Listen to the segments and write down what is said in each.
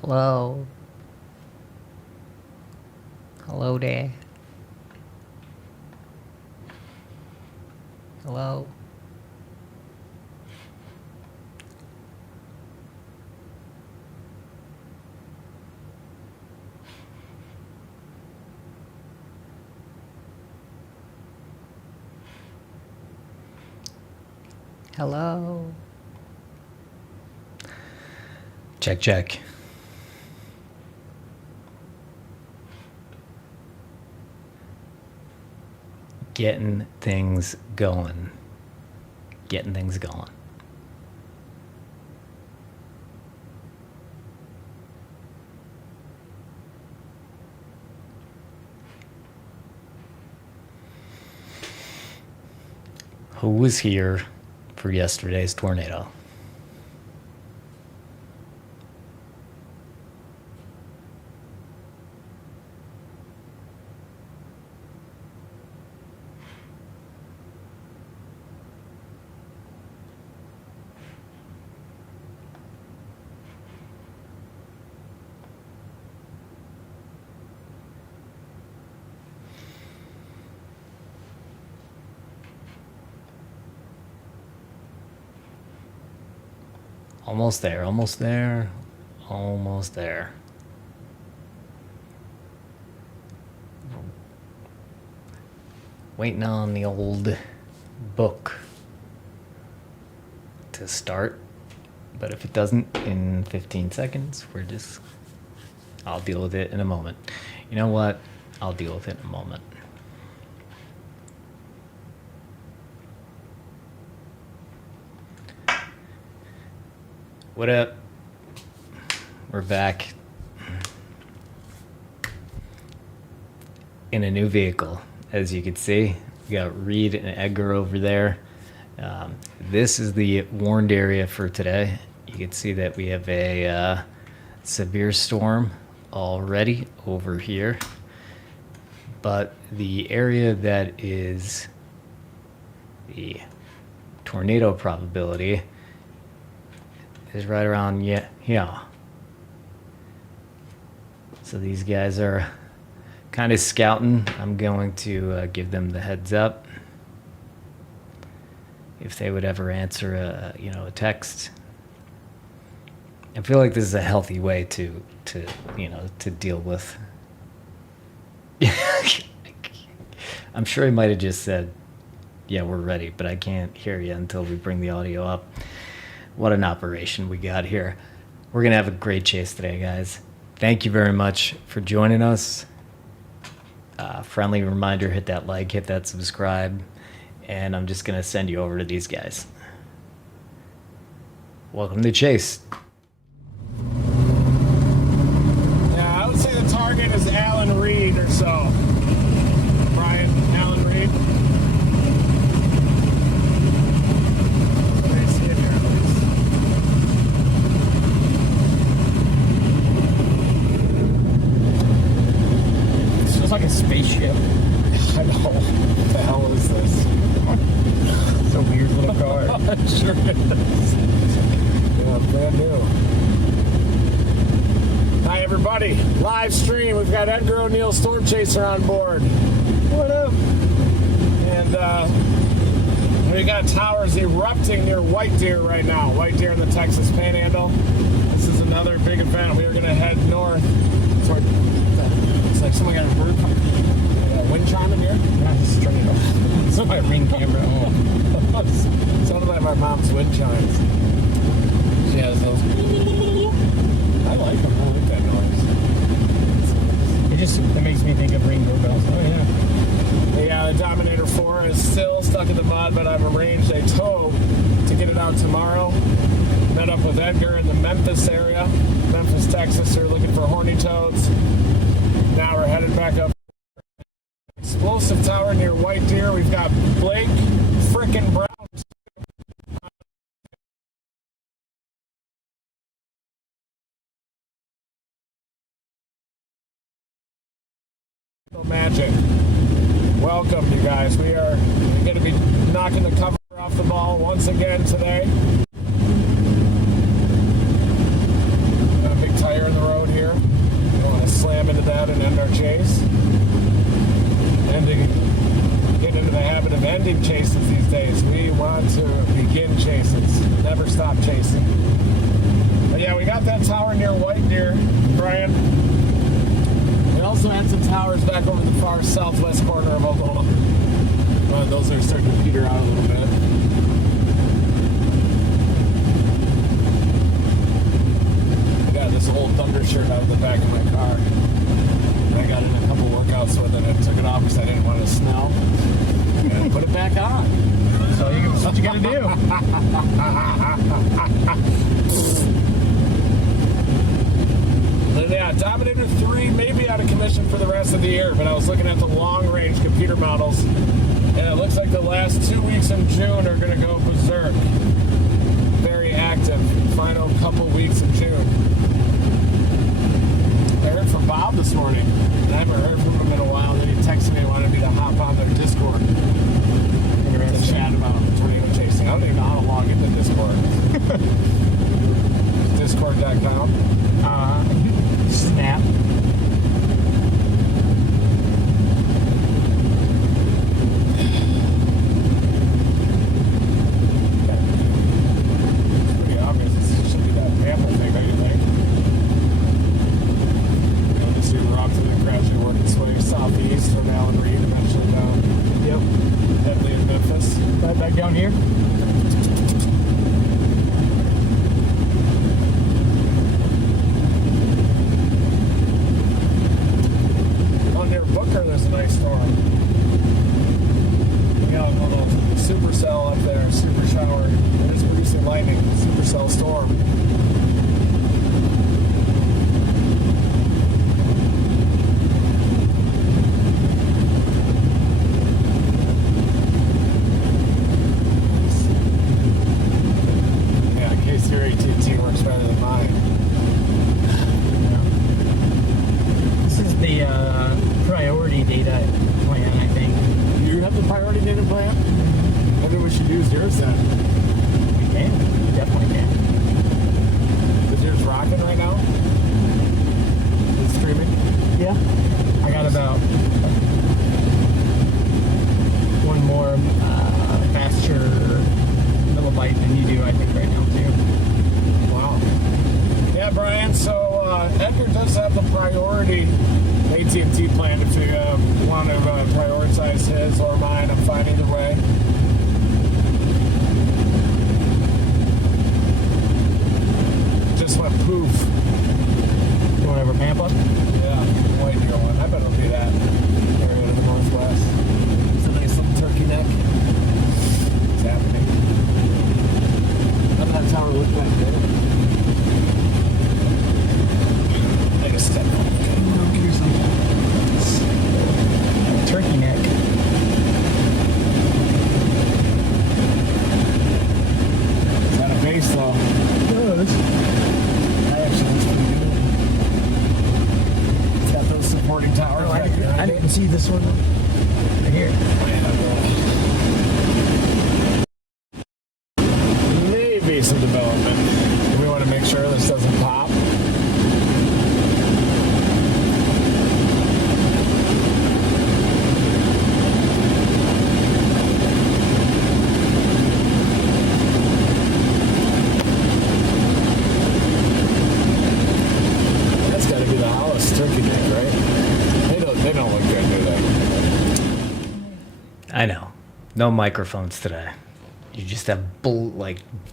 Hello. Hello there. Hello. Hello. Check, check. Getting things going. Getting things going. Who was here for yesterday's tornado? Almost there, almost there, almost there. Waiting on the old book to start. But if it doesn't in 15 seconds, I'll deal with it in a moment. You know what? I'll deal with it in a moment. What up? We're back in a new vehicle. As you can see, we got Reed and Edgar over there. This is the warned area for today. You can see that we have a severe storm already over here. But the area that is the tornado probability is right around yeah. So these guys are kind of scouting. I'm going to give them the heads up if they would ever answer a text. I feel like this is a healthy way to deal with. I'm sure he might have just said, "Yeah, we're ready," but I can't hear you until we bring the audio up. What an operation we got here. We're going to have a great chase today, guys. Thank you very much for joining us. Friendly reminder, hit that like, hit that subscribe, and I'm just going to send you over to these guys. Welcome to the chase. Yeah, I would say the target is Alan Reed or so. Brian, Alan Reed. Like a spaceship. I know. What the hell is this? It's a weird little car. Sure is. Yeah, brand new. Hi, everybody. Live stream. We've got Edgar O'Neill Storm Chaser on board. What up? And we got towers erupting near White Deer right now. White Deer in the Texas Panhandle. This is another big event. We are going to head north toward. It's like someone got a bird wind chime in here. Yeah, just turn it off. It's not my ring camera. Oh. Sounded like our mom's wind chimes. She has those. I like them. I like that noise. It makes me think of rainbow bells. Oh The yeah. Dominator 4 is still stuck in the mud, but I've arranged a tow to get it out tomorrow. Met up with Edgar in the Memphis area, Memphis, Texas. They're looking for horny toads. Now we're headed back up. Explosive tower near White Deer. We've got Blake frickin' Brown. Magic. Welcome, you guys. We are going to be knocking the cover off the ball once again today. Got a big tire in the road. ending chases these days. We want to begin chases, never stop chasing. But yeah, we got that tower near White Deer, Brian. We also had some towers back over the far southwest corner of Oklahoma. Those are starting to peter out a little bit. I got this old Thunder shirt out of the back of my car. I got in a couple workouts with it and took it off because I didn't want it to smell. And put it back on. So that's what you gotta do. But yeah, Dominator 3 may be out of commission for the rest of the year, but I was looking at the long-range computer models, and it looks like the last 2 weeks in June are going to go berserk. Very active. Final couple weeks of June. I heard from Bob this morning, and I haven't heard from him in a while. Then he texted me and wanted me to hop on their Discord to chat about tornado chasing. I don't even know how to log into Discord. Discord.com. Snap. Pretty obvious. This should be that Panhandle thing, don't you think? Just do the rocks and then gradually work its way southeast from Allen Reed, eventually down. Yep. Headley in Memphis. Right back down here. Near Booker, there's a nice storm. We got a little supercell up there, super shower. It is producing lightning, supercell storm. Yeah, in case your AT&T works better than mine. This is the priority data plan, I think. You have the priority data plan? Maybe we should use yours then. We can. We definitely can. Is yours rocking right now? It's streaming? Yeah. I got about one more faster millibyte than you do, I think, right now, too. Wow. Yeah, Brian, so Edgar does have the priority AT&T plan. If you want to prioritize his or mine, I'm fine either way. Just went poof. You want to have a Pampa? Yeah, White Deer one. I bet it'll be that area to the northwest. It's a nice little turkey neck. It's happening. Doesn't that tower look back there? I just stepped on it. Turkey neck. Is that a base though? Does. That actually looks pretty good. It's got those supporting towers. Oh, right behind I it. didn't see this one right here. Maybe some development. We want to make sure this doesn't pop. That's got to be the Hollis turkey neck, right? They don't look good, do they? I know. No microphones today. You just have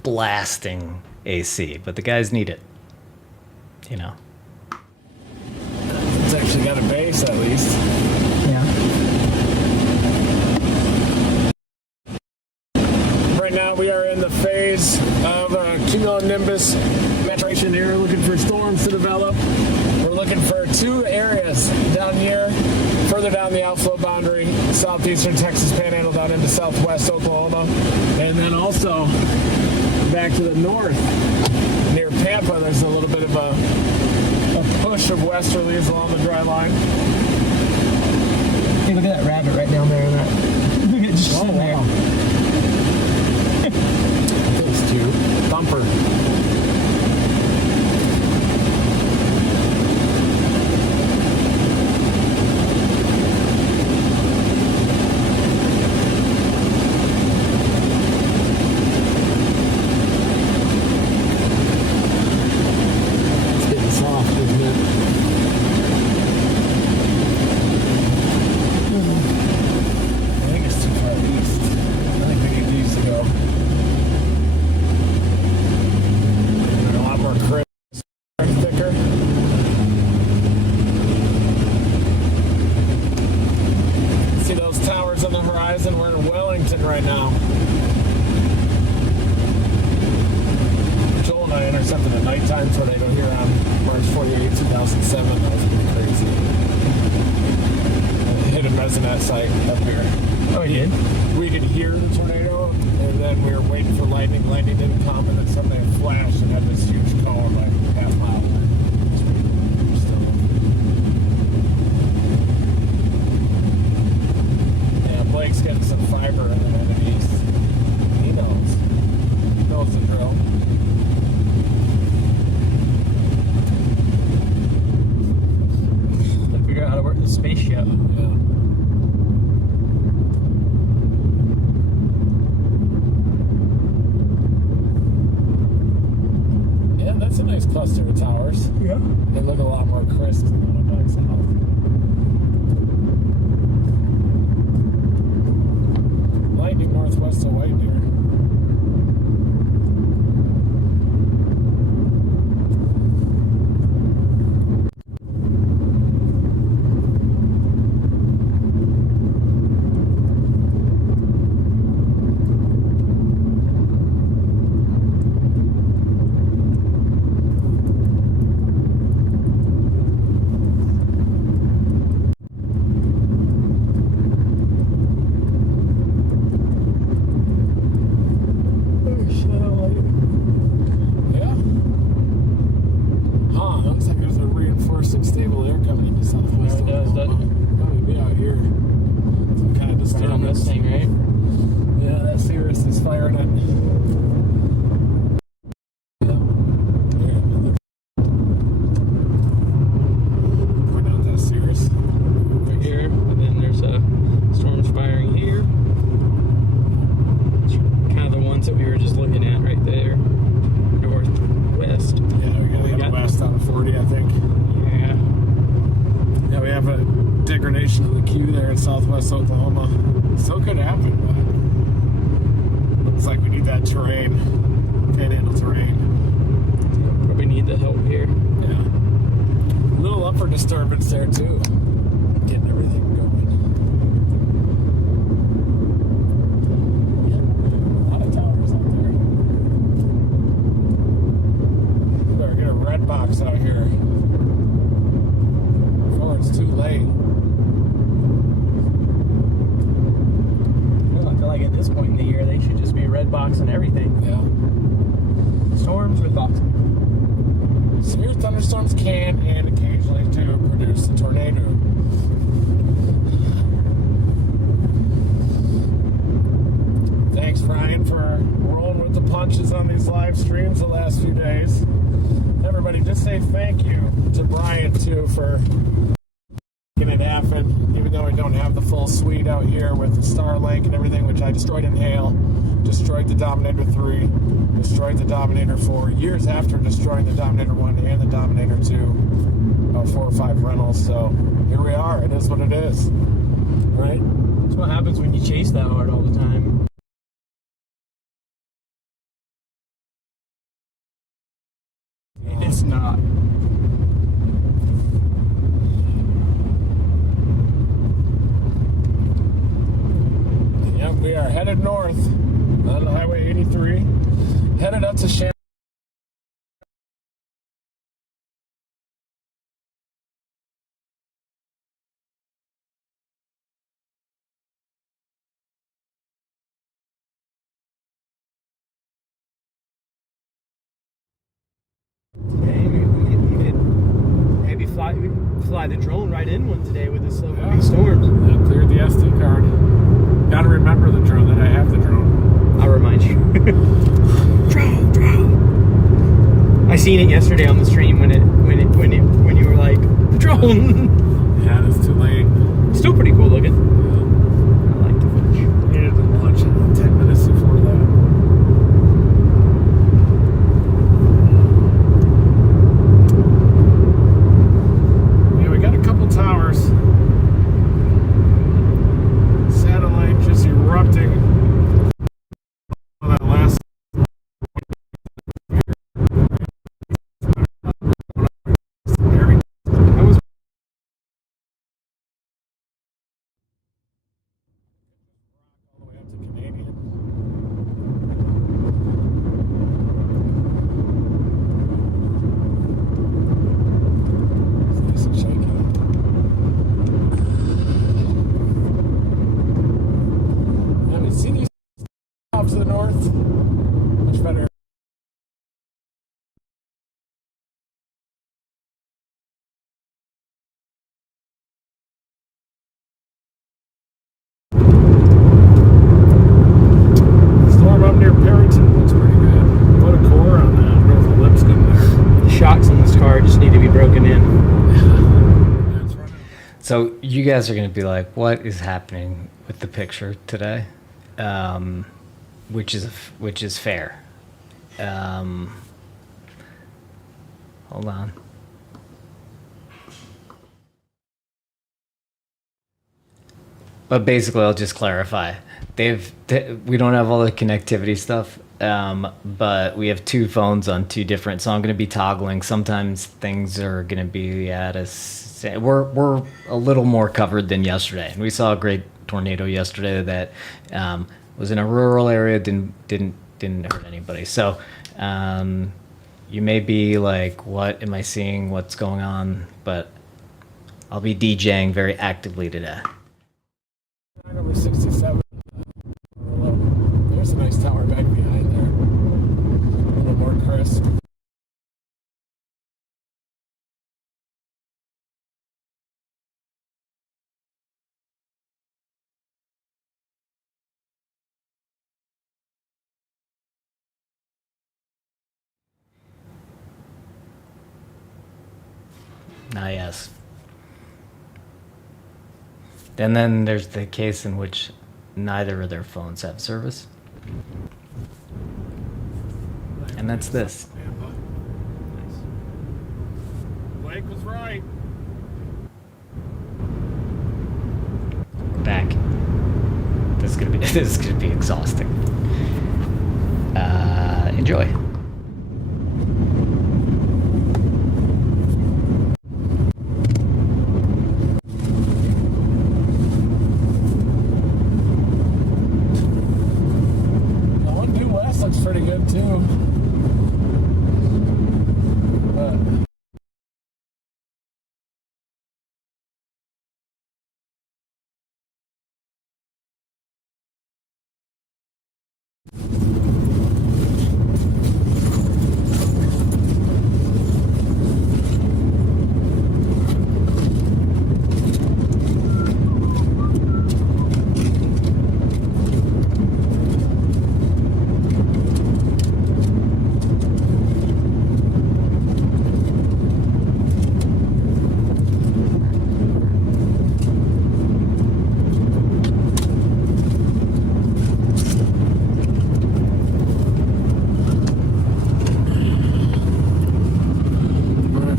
blasting AC, but the guys need it. You know. It's actually got a base at least. Yeah. Right now we are in the phase of cumulonimbus maturation here, looking for storms to develop. We're looking for two areas down here, further down the outflow boundary, southeastern Texas Panhandle down into southwest Oklahoma, and then also back to the north near Pampa. There's a little bit of a push of westerlies along the dry line. Hey, look at that rabbit right down there. In that. Look at it just sitting there. Those two. Thumper. right now. Joel and I intercepted a nighttime tornado here on March 48, 2007. That was pretty crazy. It hit a mesonet site up here. Oh, you did? We could hear the tornado, and then we were waiting for lightning. Lightning didn't come, and then suddenly it flashed and had this huge cone like half mile away. Yeah, Blake's getting some fiber in the enemies. He knows. He knows the drill. Gotta figure out how to work the spaceship. Yeah. Yeah, that's a nice cluster of towers. Yeah. They look a lot more crisp than the one back south. Lightning northwest of White Deer. Yeah. Huh, looks like there's a reinforcing stable air coming into southwest. Yeah, it does, doesn't it? Probably be out here. Some kind of disturbance. Right on this thing, right? Yeah, that Cirrus is firing it. Yeah. Point out that Cirrus. Right here, and then there's a storm's firing here. Kind of the ones that we were just looking at right there, northwest. Yeah, we got west on 40, I think. Yeah. Yeah, we have a degradation of the queue there in southwest Oklahoma. Still could happen, but looks like we need that terrain, panhandle terrain. Probably need the help here. Yeah. A little upper disturbance there, too. Getting everything going. Yeah, a lot of towers out there. We better get a red box out here before it's too late. Well, I feel like at this point in the year, they should just be red box and everything. Yeah. Storms, red box. Severe thunderstorms can and occasionally do produce a tornado. Thanks, Brian, for rolling with the punches on these live streams the last few days. Everybody, just say thank you to Brian, too, for making it happen, even though we don't have the full suite out here with the Starlink and everything, which I destroyed in hail. Destroyed the Dominator 3, destroyed the Dominator 4, years after destroying the Dominator 1 and the Dominator 2, 4 or 5 rentals. So here we are. It is what it is, right? That's what happens when you chase that hard all the time. It's not. Yep, we are headed north on Highway 83, headed up to Shamrock. Maybe fly the drone right in one today with this big storms. Yeah, cleared the SD card. Gotta remember the drone, that I have the drone. I'll remind you. drone. I seen it yesterday on the stream when you were like, the drone. Yeah, it's too late. Still pretty cool looking. I like the footage. Needed to launch it 10 minutes before that. Yeah, we got a couple towers. Satellite just erupting. That last. off to the north. Much better. Storm up near Perryton looks pretty good. What a core on that north of Lipscomb there. The shocks on this car just need to be broken in. So you guys are going to be like, what is happening with the picture today? Which is fair. Hold on. But basically, I'll just clarify. We don't have all the connectivity stuff, but we have two phones on two different. So I'm going to be toggling. Sometimes things are going to be at us. We're a little more covered than yesterday, and we saw a great tornado yesterday that was in a rural area. Didn't hurt anybody. So you may be like, what am I seeing? What's going on? But I'll be DJing very actively today. Over 67. There's a nice tower back behind there. A little more crisp. Ah, yes. And then there's the case in which neither of their phones have service. And that's this. Blake was right. Back. This is gonna be exhausting. Enjoy. Looks pretty good too.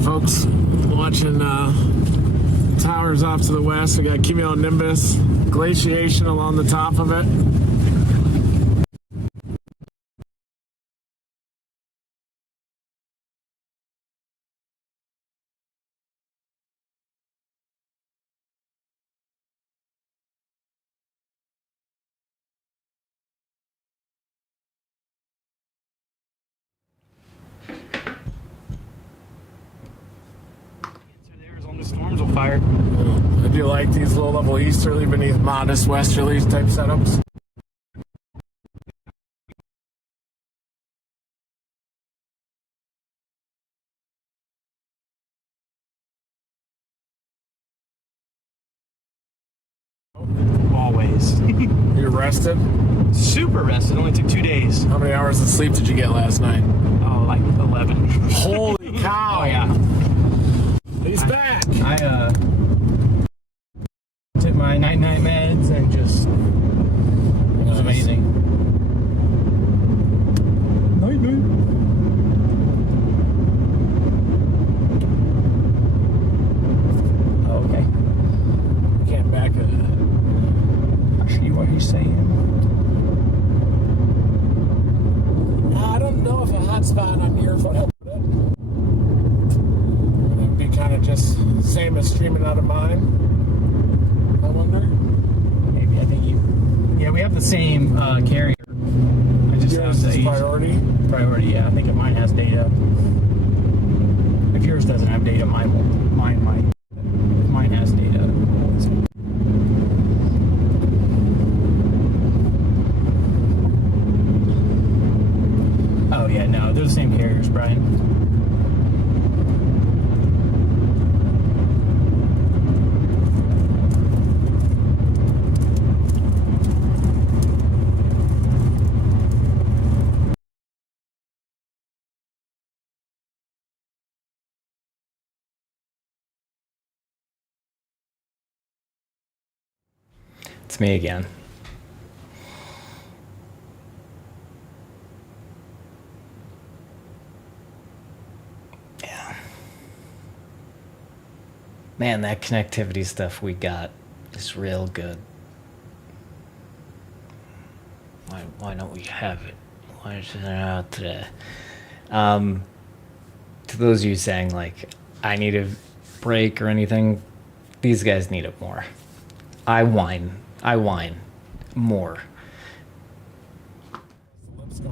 Folks, watching towers off to the west. We got cumulonimbus glaciation along the top of it. Storms will fire. I do like these low-level easterly beneath modest westerly type setups. Always. You're rested? Super rested. Only took 2 days. How many hours of sleep did you get last night? Oh, like 11. Holy cow! Oh, yeah. He's back! I took my night meds and just, it was amazing. Night. Oh, okay. Can't back it. I see what he's saying. I don't know if a hot spot on your phone helped it. It would be kind of just same as streaming out of mine. I wonder. Maybe, I think you. Yeah, we have the same carrier. I just Yours have is the priority. Priority, yeah. I think mine has data. If yours doesn't have data, mine won't. Mine might. If mine has data. Always. the same carriers, Brian. It's me again. Yeah. Man, that connectivity stuff we got is real good. Why don't we have it? Why is it not out today? To those of you saying, like, I need a break or anything, these guys need it more. I whine more. Let's go.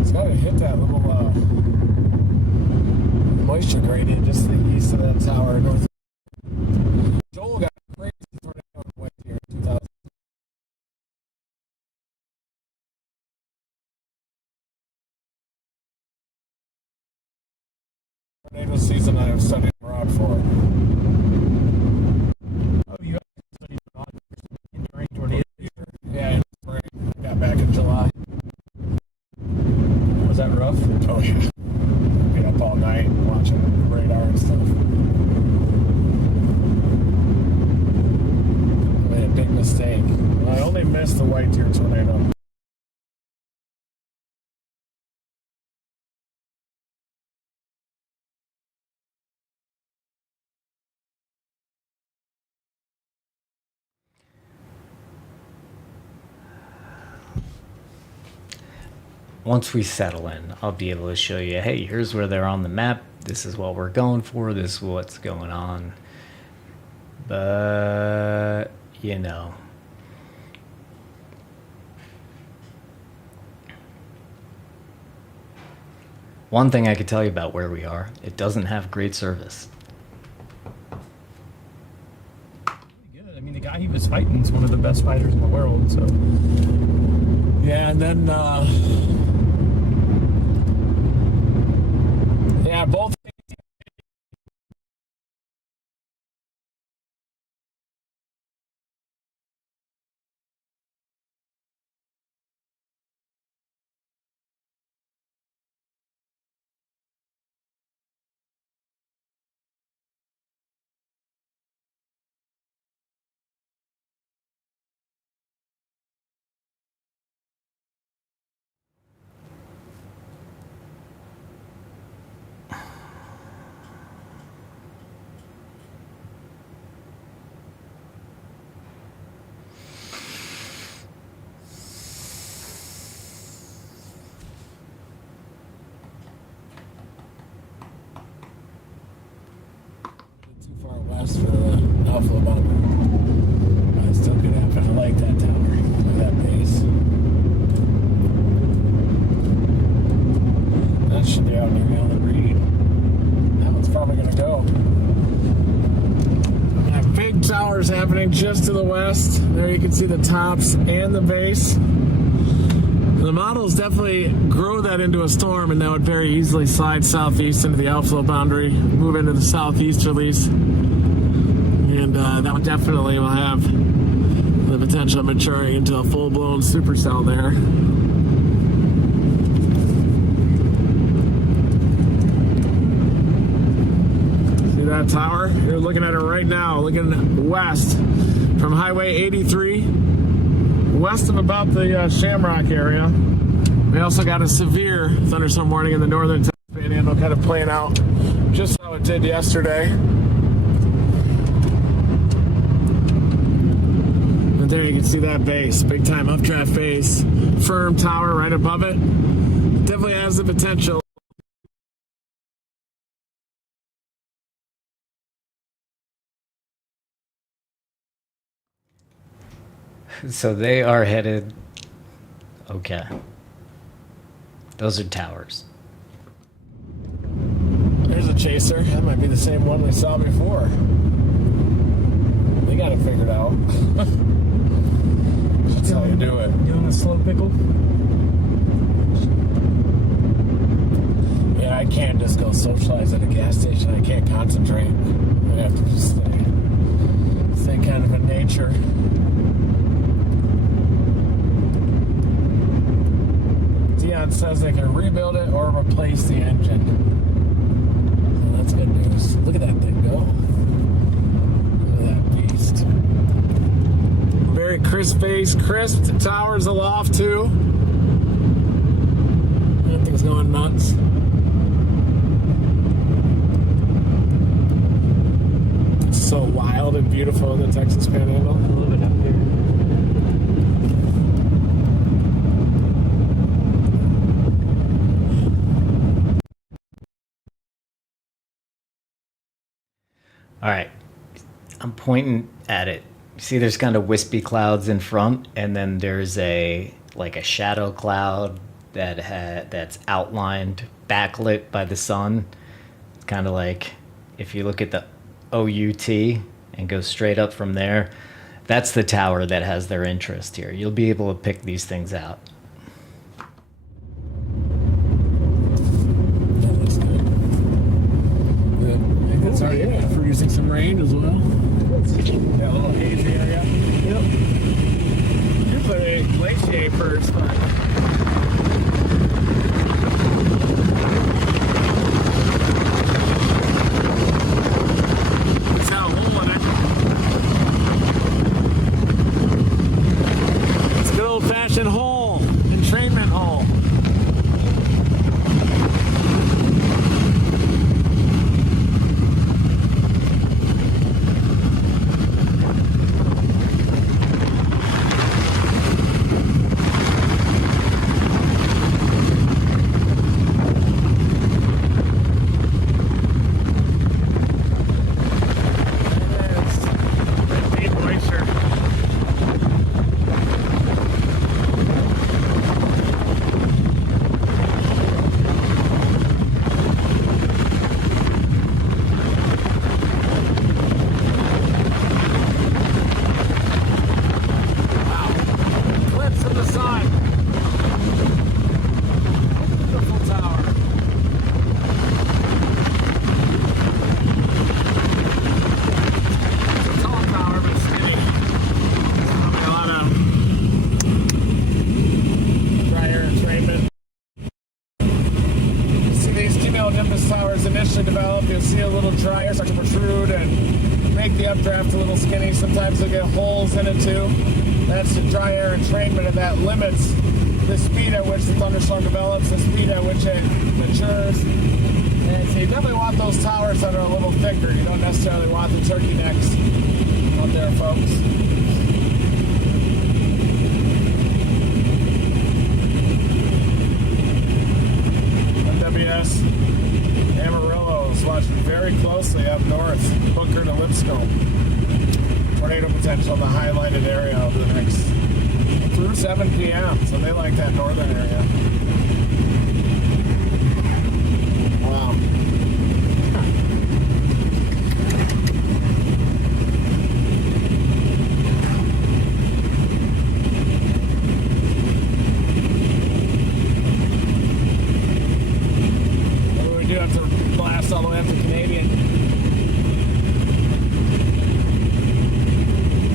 It's got to hit that little moisture gradient just to the east of that tower. North. Joel got a crazy tornado way here in 2000. Tornado season I have studied abroad for. Oh, you studied abroad during tornadoes? Yeah, in the spring. I got back in July. Was that rough? Oh yeah. Be up all night watching radar and stuff. I made a big mistake. I only missed the white tier tornado. Once we settle in, I'll be able to show you, hey, here's where they're on the map. This is what we're going for. This is what's going on. But, you know. One thing I could tell you about where we are, it doesn't have great service. Good. I mean, the guy he was fighting is one of the best fighters in the world, so. Yeah, and then yeah, both too far west for the Alpha bomber. It still could happen. I like that tower. I like that base. That should be out near me on the reed. That one's probably going to go. That big tower's happening just to the west. There you can see the tops and the base. The models definitely grow that into a storm, and that would very easily slide southeast into the outflow boundary, move into the southeasterlies, and that one definitely will have the potential of maturing into a full-blown supercell there. See that tower? You're looking at it right now, looking west from Highway 83. West of about the Shamrock area. We also got a severe thunderstorm warning in the northern Texas Panhandle, kind of playing out just how it did yesterday. And there you can see that base, big time updraft base, firm tower right above it. Definitely has the potential. So they are headed. Okay. Those are towers. There's a chaser. That might be the same one we saw before. got it figured out. That's how you do it. Doing a slow pickle? Yeah, I can't just go socialize at a gas station. I can't concentrate. I have to just stay kind of in nature. Dion says they can rebuild it or replace the engine. So that's good news. Look at that thing go. Look at that beast. Very crisp face, crisp. The tower's aloft too. That thing's going nuts. It's so wild and beautiful in the Texas Panhandle. I love it out here. All right, I'm pointing at it. You see there's kind of wispy clouds in front, and then there's a shadow cloud that's outlined, backlit by the sun. It's kind of like if you look at the OUT and go straight up from there, that's the tower that has their interest here. You'll be able to pick these things out. Sorry, yeah, for using some rain as well. Yeah, a little hazy area. Yep. Usually a glacier first, but it's got a hole in it. It's a good old-fashioned hole, entrainment hole. Develop, you'll see a little dryer start to protrude and make the updraft a little skinny. Sometimes you'll get holes in it too. That's the dry air entrainment, and that limits the speed at which the thunderstorm develops, the speed at which it matures. And so you definitely want those towers that are a little thicker. You don't necessarily want the turkey necks out there, folks. MWS Amarillo's watching very closely up north, Booker to Lipscomb. Tornado potential in the highlighted area over the next through 7 p.m. So they like that northern area. Wow. All the way up to Canadian.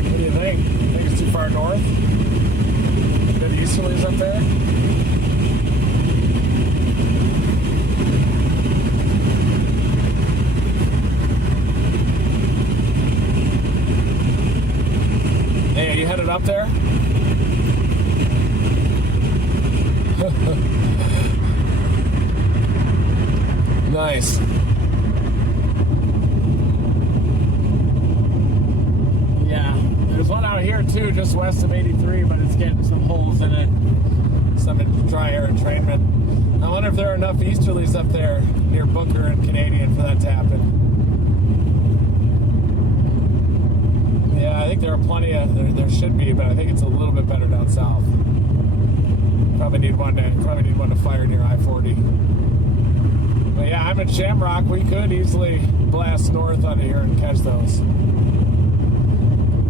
What do you think? Think it's too far north? Good easterlies up there? Hey, are you headed up there? Nice. There's one out here too, just west of 83, but it's getting some holes in it, some dry air entrainment. I wonder if there are enough easterlies up there near Booker and Canadian for that to happen. Yeah, I think there are plenty of, there should be, but I think it's a little bit better down south. Probably need one to fire near I-40. But yeah, I'm in Shamrock. We could easily blast north out of here and catch those.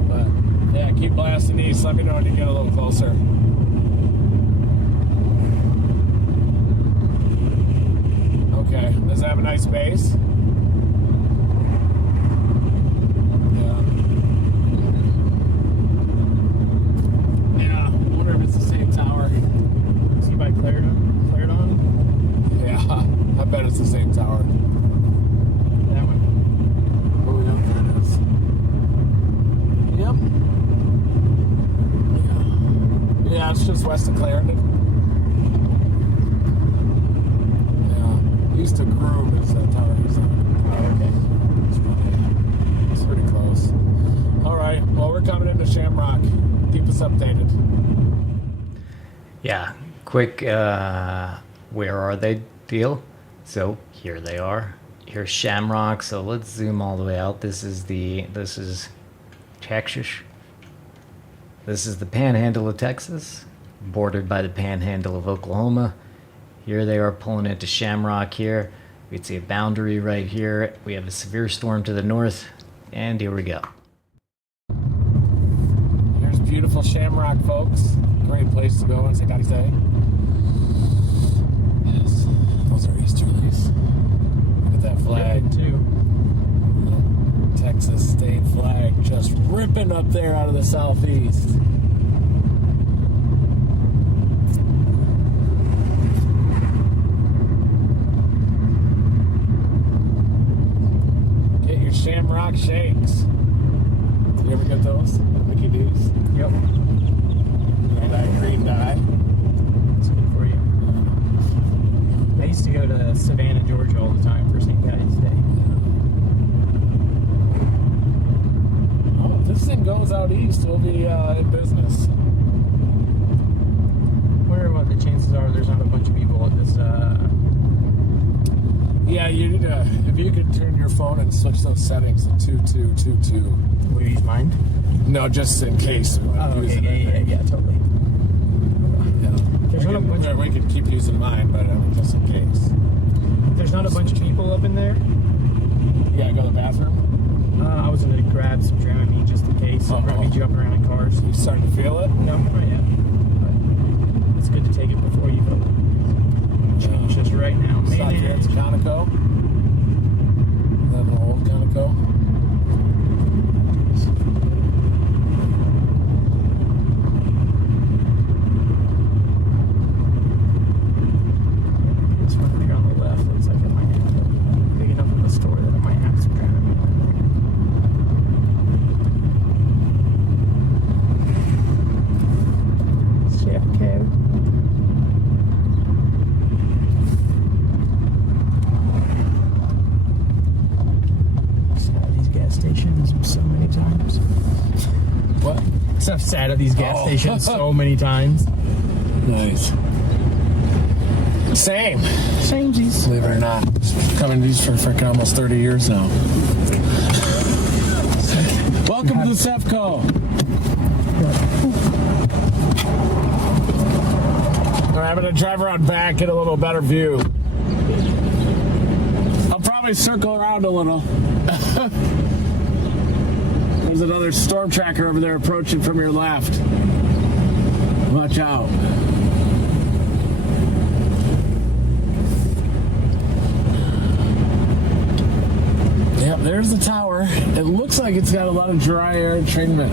But yeah, keep blasting east. Let me know when you get a little closer. Okay, does it have a nice base? Yeah. Yeah, I wonder if it's the same tower. See by Clarendon? Yeah, I bet it's the same tower. That one. Oh, yeah, there it is. Yep. Yeah, it's just west of Clarendon. Yeah, east of Groom is that tower he's on. Oh, okay. It's pretty close. All right, well, we're coming into Shamrock. Keep us updated. Yeah, quick, where are they deal? So here they are. Here's Shamrock. So let's zoom all the way out. This is Texas. This is the Panhandle of Texas, bordered by the Panhandle of Oklahoma. Here they are pulling into Shamrock here. We can see a boundary right here. We have a severe storm to the north, and here we go. Here's beautiful Shamrock, folks. Great place to go, as I gotta say. Yes, those are easterlies. Look at that flag. Too. Texas state flag just ripping up there out of the southeast. Get your Shamrock shakes. You ever get those? Mickey D's? Yep. Green dye. It's good for you. I used to go to Savannah, Georgia all the time for St. Patty's Day. Oh, if this thing goes out east, we'll be in business. I wonder what the chances are there's not a bunch of people at this. Yeah, you need to, if you could turn your phone and switch those settings to 2222. Would you use mine? No, just in case. Oh, okay, yeah, totally. There's not a bunch We could keep using mine, but just in case. There's not a bunch of people up in there. Yeah, go to the bathroom. I was gonna grab some Dramamine just in case. So Uh-oh. be jumping around in cars. You starting to feel it? No, not yet. But it's good to take it before you go. Change this right now. Stop here. It's Conoco. Is that an old Conoco? This one here on the left looks like it might have big enough of a store that it might have some Dramamine in there. Chef Kev. Stations so many times. What? I've sat at these gas Oh. stations so many times. Nice. Same. Samesies. Believe it or not. Coming to these for freaking almost 30 years now. Welcome to the Sefco. All right, I'm going to drive around back, get a little better view. I'll probably circle around a little. There's another storm tracker over there approaching from your left. Watch out. Yep, there's the tower. It looks like it's got a lot of dry air treatment.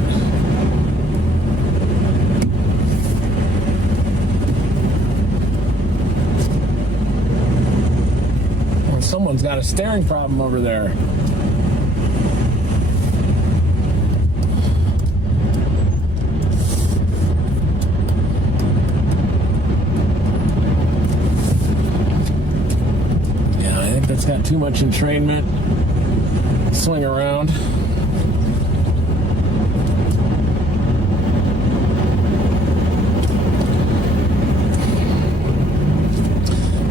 Or someone's got a steering problem over there. That's got too much entrainment. Swing around.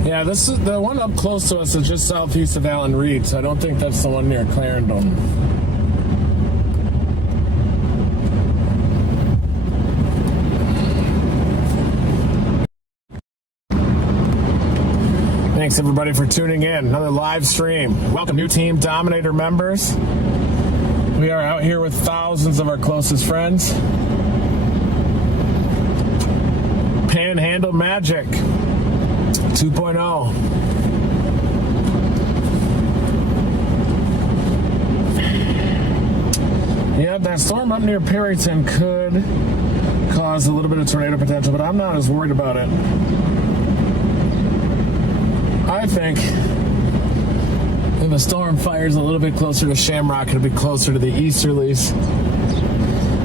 Yeah, this is the one up close to us is just southeast of Allen Reed, so I don't think that's the one near Clarendon. Thanks everybody for tuning in. Another live stream. Welcome new team Dominator members. We are out here with thousands of our closest friends. Panhandle Magic 2.0. Yeah, that storm up near Perryton could cause a little bit of tornado potential, but I'm not as worried about it. I think if the storm fires a little bit closer to Shamrock, it'll be closer to the easterlies.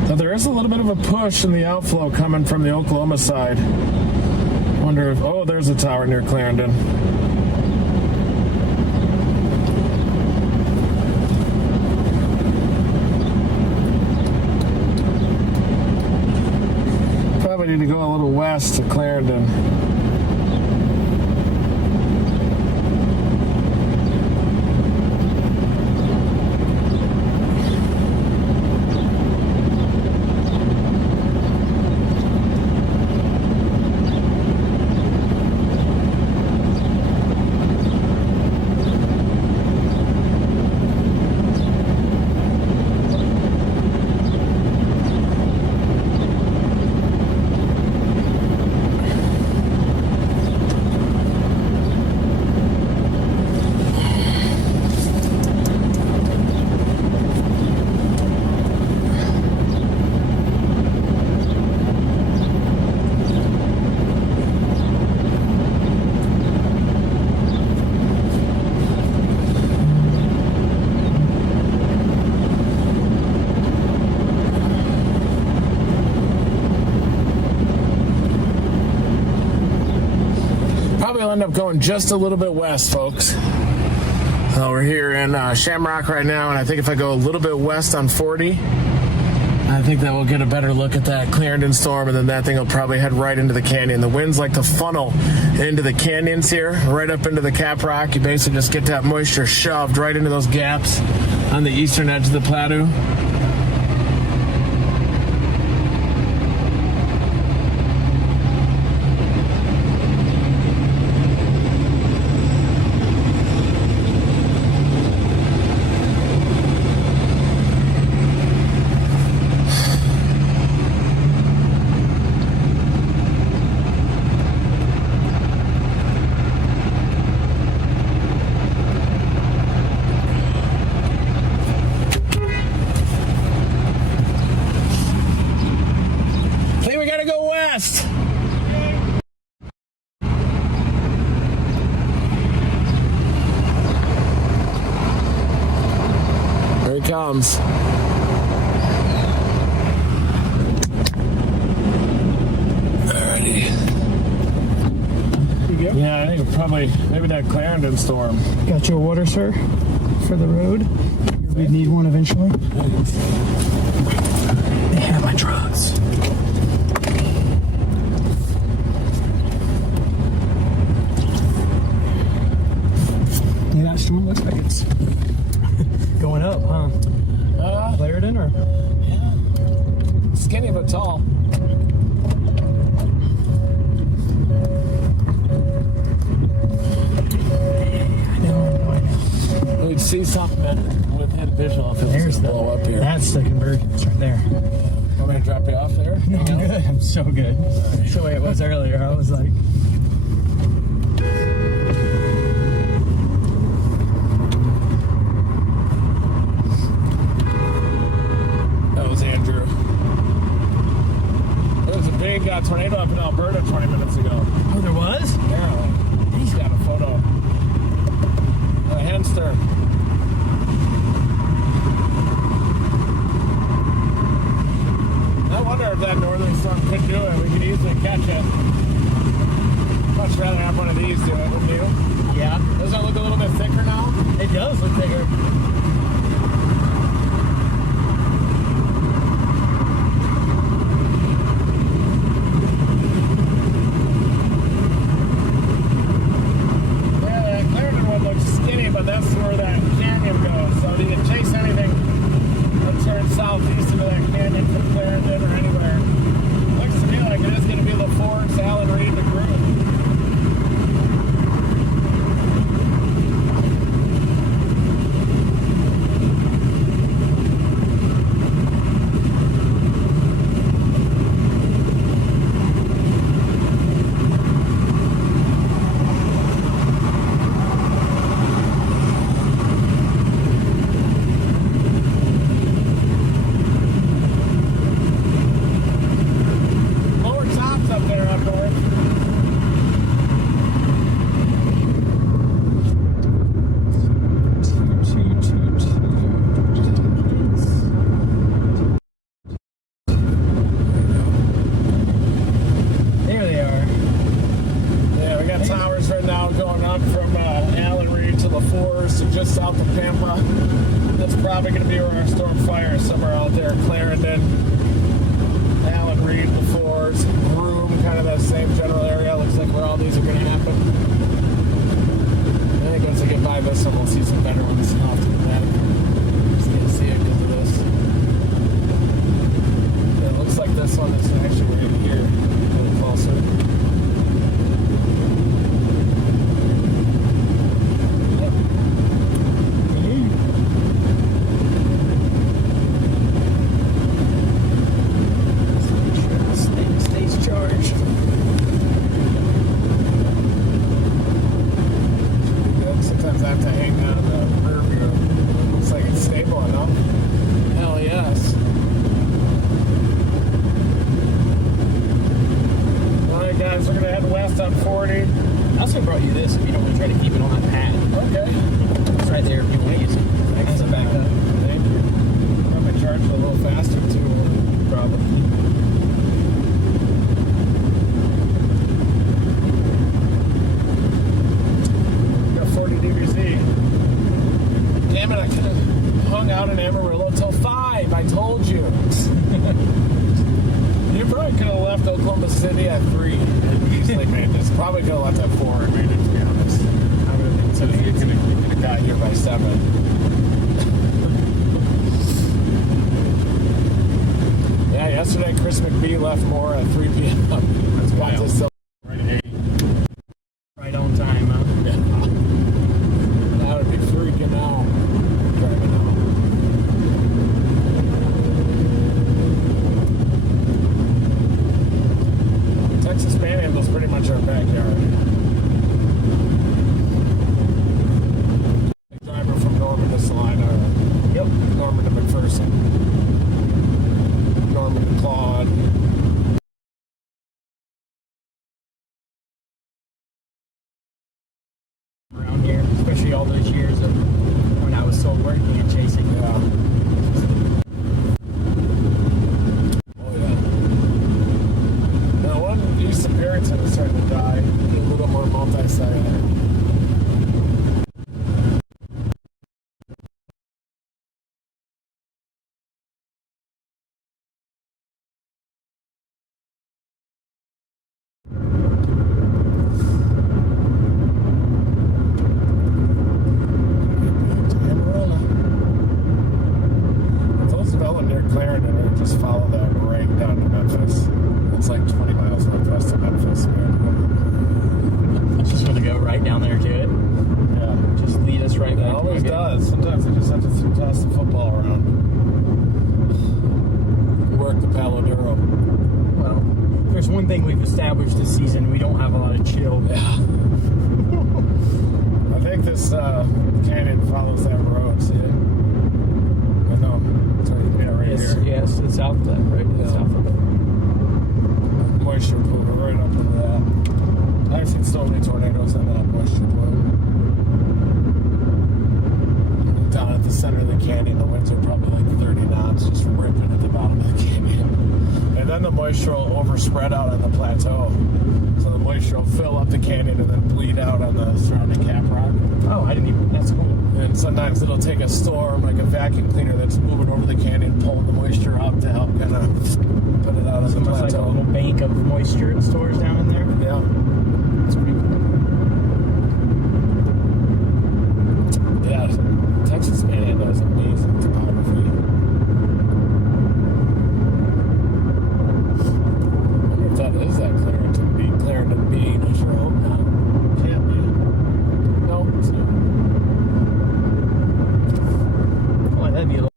So there is a little bit of a push in the outflow coming from the Oklahoma side. Wonder if, oh, there's a tower near Clarendon. Probably need to go a little west to Clarendon. We'll end up going just a little bit west, folks. We're here in Shamrock right now, and I think if I go a little bit west on 40, I think that we'll get a better look at that Clarendon storm, and then that thing will probably head right into the canyon. The winds like to funnel into the canyons here, right up into the cap rock. You basically just get that moisture shoved right into those gaps on the eastern edge of the plateau. Here he comes. Alrighty. Yeah, I think probably maybe that Clarendon storm. Got you a water, sir, for the road. We need one eventually. They have my drugs. Yeah, that storm looks like it's going up, huh? Clarendon or? Yeah. Skinny but tall. I know. We'd see something with head visual if it was to blow up here. That's the convergence right there. Want me to drop you off there? No, I'm good. I'm so good. That's the way it was earlier. I was like... Big tornado up in Alberta 20 minutes ago. Oh, there was? Yeah. He's got a photo. A Henster. I wonder if that northern storm could do it. We could easily catch it. Much rather have one of these do it, wouldn't you? Yeah. Doesn't it look a little bit thicker now? It does look bigger. But that's where that canyon goes. So you can chase anything that turns southeast into that canyon from Clarendon or anywhere. Looks to me like it is going to be LaForce, Allen Reed, the group. probably going to be where our storm fire is, somewhere out there. Clarendon, Allen Reed, LaForge, Broome, kind of that same general area. Looks like where all these are going to happen. I think once I get by this one, we'll see some better ones off to the back. Just need to see it because of this. It looks like this one is actually right here, a little closer. Left more at 3 p.m. That's wild. Right on time, huh? Yeah. That would be freaking out. Driving out. Texas Panhandle is pretty much our backyard. Driver from Norman to Salina. Yep. Norman to McPherson. Norman to Claude. Around here, especially all those years of when I was still working and chasing. Oh yeah. Now one East Appearance is starting to die. A little more multi-cellular. Clarendon, and just follow that right down to Memphis. It's like 20 miles northwest of Memphis. Just want to go right down there to it. Yeah. Just lead us right back. It always does. Sometimes I just have to toss the football around. Work the Palo Duro. Well, there's one thing we've established this season. We don't have a lot of chill. Yeah. I think this canyon follows that road, see it? I know. It's right, yeah, right Yes, here. yes, it's south of that, right? Yeah. South of that. Moisture plume right up into that. I've seen so many tornadoes in that moisture plume. Down at the center of the canyon, the winds are probably like 30 knots, just ripping at the bottom of the canyon. And then the moisture will overspread out on the plateau. So the moisture will fill up the canyon and then bleed out on the surrounding cap rock. Oh, I didn't even, that's cool. And sometimes it'll take a storm, like a vacuum cleaner that's moving over the canyon, pulling the moisture up to help kind of put it out on the Almost like a plateau. little bank of moisture stores down in there. Yeah. It's pretty cool. Yeah, Texas Panhandle has amazing topography. I wonder if that is that Clarendon bean. I sure hope not. Can't be. No, it's not. Well, that'd be a little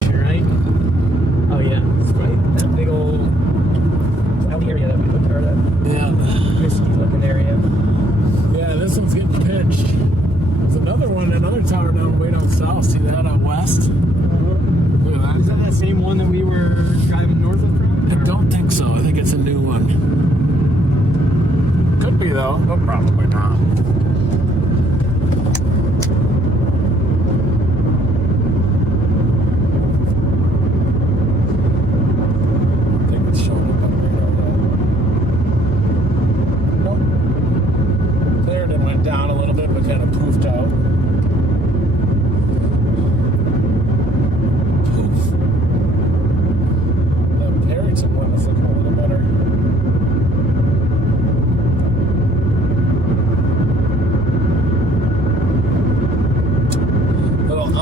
bit, right? Oh yeah, it's right. That big old out area that we looked at. Yeah. Misty looking area. Yeah, this one's getting pinched. There's another one, another tower down way down south. See that out west? Look at that. Is that same one that we were driving north of from? I don't think so. I think it's a new one. Could be though. No, probably not. I think it's showing up on radar though. Nope. Clarendon went down a little bit, but kind of poofed out.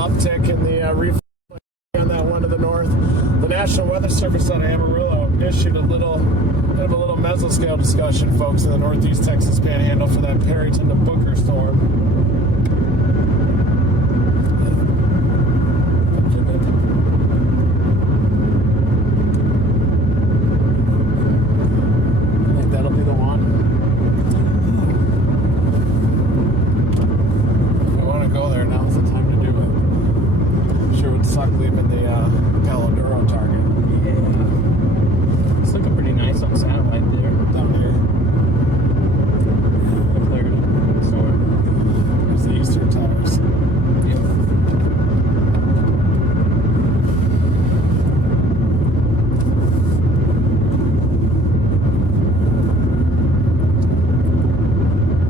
uptick in the reflex on that one to the north. The National Weather Service out of Amarillo issued a little mesoscale discussion, folks, in the northeast Texas Panhandle for that Perryton to Booker storm. I think that'll be the one. If I want to go there, now's the time to do it. Sure would suck leaving the Caladuro target. Yeah. It's looking pretty nice on satellite there. Down here. The Clarendon. There's the eastern towers.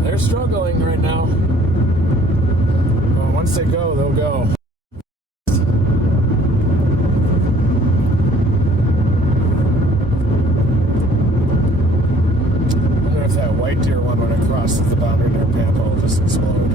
They're struggling right now. Well, once they go, they'll go. I wonder if that white deer one, when it crosses the boundary near Pampa, will just explode.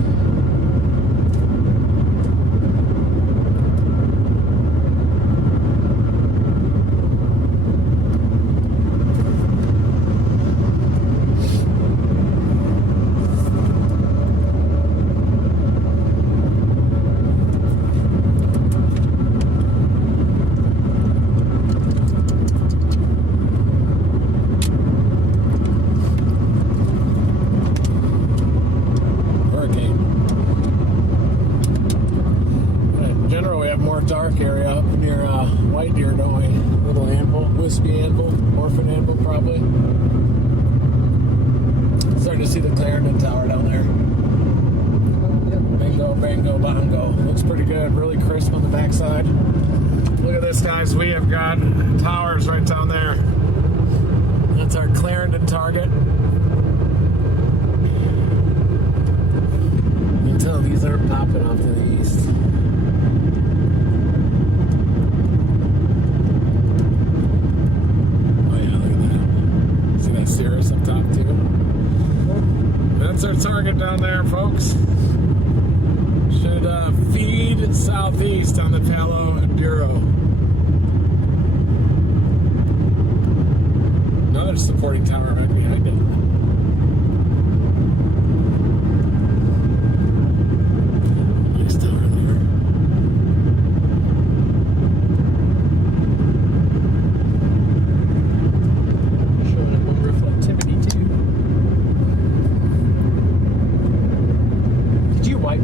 Dark area up near White Deer, don't we? Little anvil, whiskey anvil, orphan anvil, probably. Starting to see the Clarendon Tower down there. Bingo, bango, bongo. Looks pretty good. Really crisp on the backside. Look at this, guys. We have got towers right down there. That's our Clarendon target. You can tell these aren't popping off to the east. Cirrus up top too. That's our target down there, folks. Should feed southeast on the Palo and Bureau. Another supporting tower right behind it. Nice tower there.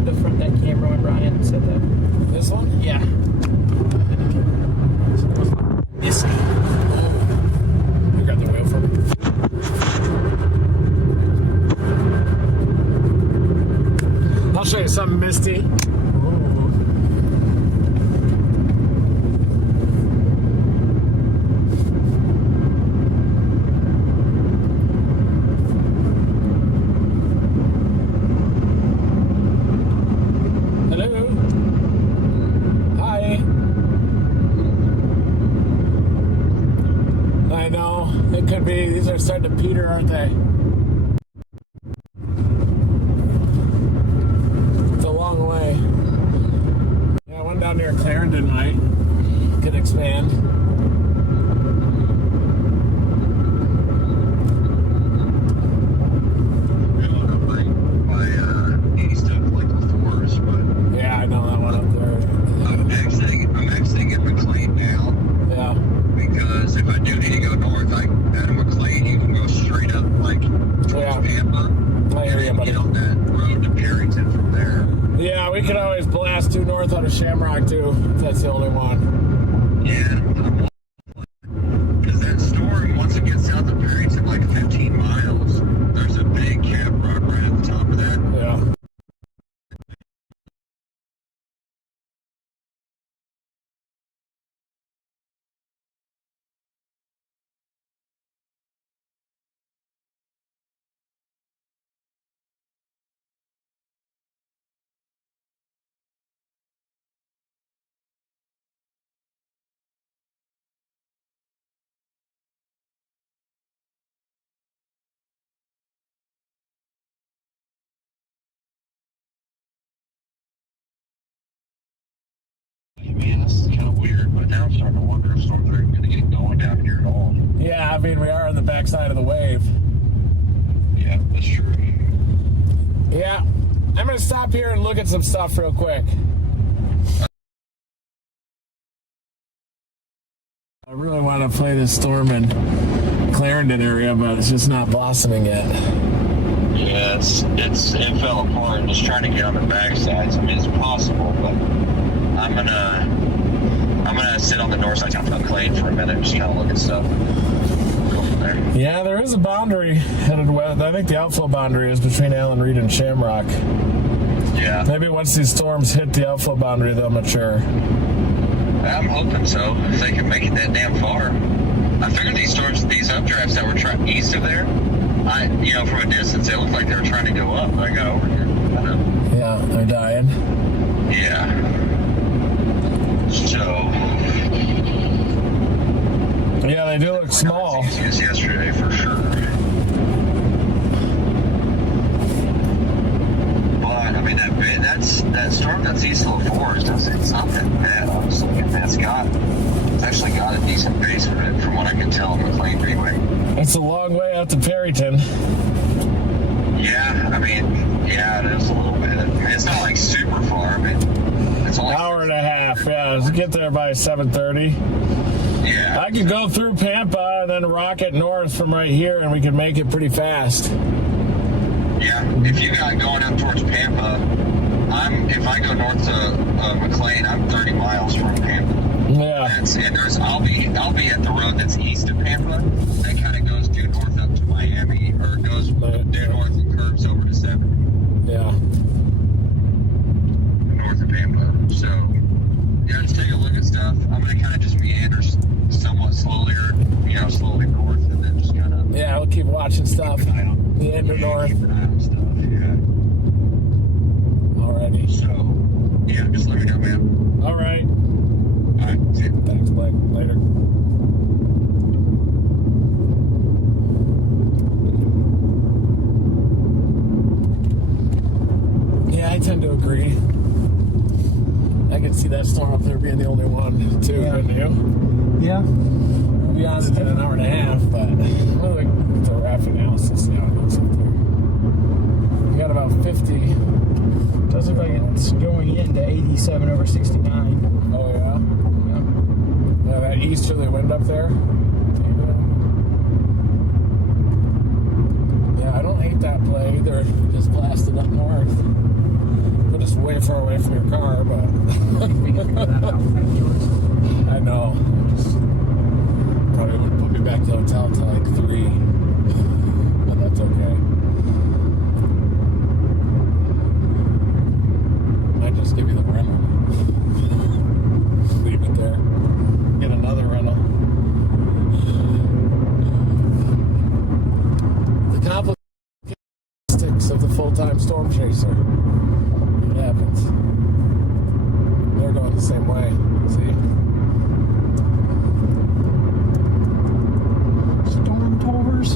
The front that camera when Brian said that. This one? Yeah. Yes. You got the wheel from it. I'll show you something misty. I know, it could be. These are starting to peter, aren't they? It's a long way. Yeah, one down near Clarendon might could expand. Yeah, I know that one up there. I'm actually getting McLean now. Yeah. Because if I do need to go north, out of McLean, you can go straight up like towards Pampa. I hear you, buddy. Get on that road to Perryton from there. Yeah, we could always blast due north out of Shamrock too. If that's the only one. Yeah. Because that storm, once it gets south of Perryton, like 15 miles, there's a big cap rock right at the top of that. Yeah. weird, but now I'm starting to wonder if storms are going to get going down here at all. Yeah, I mean, we are on the backside of the wave. Yeah, that's true. Yeah. I'm going to stop here and look at some stuff real quick. I really want to play this storm in Clarendon area, but it's just not blossoming yet. Yeah, it fell apart. Just trying to get on the backsides. I mean, it's possible, but I'm gonna sit on the north side of Clay for a minute and just kind of look at stuff. Go from there. Yeah, there is a boundary headed west. I think the outflow boundary is between Allen Reed and Shamrock. Yeah, Maybe once these storms hit the outflow boundary, they'll mature. I'm hoping so. If they can make it that damn far. I figured these updrafts that were east of there, from a distance, they looked like they were trying to go up. But I got over here. Yeah, they're dying. Yeah. So. Yeah, they do look small. Not as easy as yesterday, for sure. But I mean, that storm that's east of the forest, it's not that bad. Honestly, it's actually got a decent base of it, from what I can tell on the McLean Freeway. It's a long way out to Perryton. Yeah, I mean, yeah, it is a little bit. It's not like super far. I mean, it's only Hour and a half. Yeah, let's get there by 7:30. Yeah. I could go through Pampa and then rocket north from right here, and we could make it pretty fast. Yeah, if you got going up towards Pampa, if I go north to McLean, I'm 30 miles from Pampa. Yeah. I'll be at the road that's east of Pampa. That kind of goes due north up to Miami, or goes due north and curves over to 70. Yeah. North of Pampa. So yeah, just take a look at stuff. I'm gonna kind of just meander somewhat slowly, or slowly north, and then just kind of. Yeah, we'll keep watching stuff. Meander north. Keep an eye on stuff. Yeah. Alrighty. So yeah, just let me know, man. All right. All right. See you. Thanks, Blake. Later. Yeah, I tend to agree. I could see that storm up there being the only one, too, couldn't you? Yeah. I'll be honest, it's been an hour and a half, but we'll look at the graph analysis, see how it looks up there. We got about 50. Does look like it's going into 87 over 69. Oh, yeah? Yeah, that easterly wind up there. Yeah, I don't hate that play either. Just blasted up north. Put us way far away from your car, but I know. Probably wouldn't put me back to the hotel until like 3. But that's okay. Might just give you the rental. Leave it there. Get another rental. The complications of the full-time storm chaser. It happens. They're going the same way. See? Storm tovers.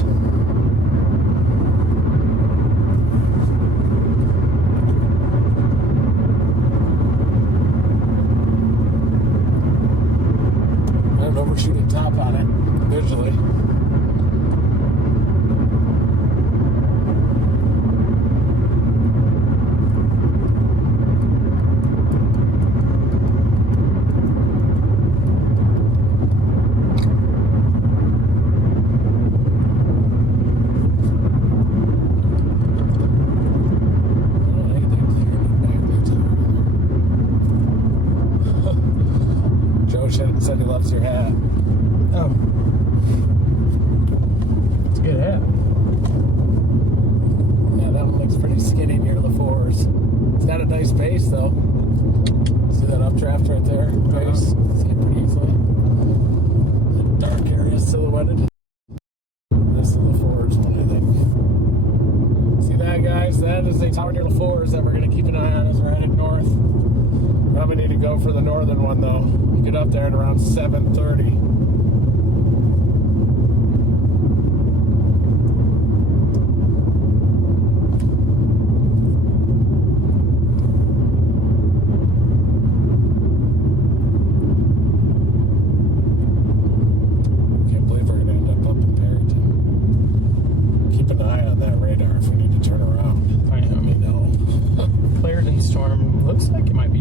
I'm overshooting top on it visually. Said he loves your hat. Oh. It's a good hat. Yeah, that one looks pretty skinny near the fours. It's got a nice base though. See that updraft right there? Base. See it pretty easily. The dark area silhouetted. This is the fours one, I think. See that, guys? That is a tower near the fours that we're going to keep an eye on as we're headed north. Probably need to go for the northern one though. Get up there at around 7:30.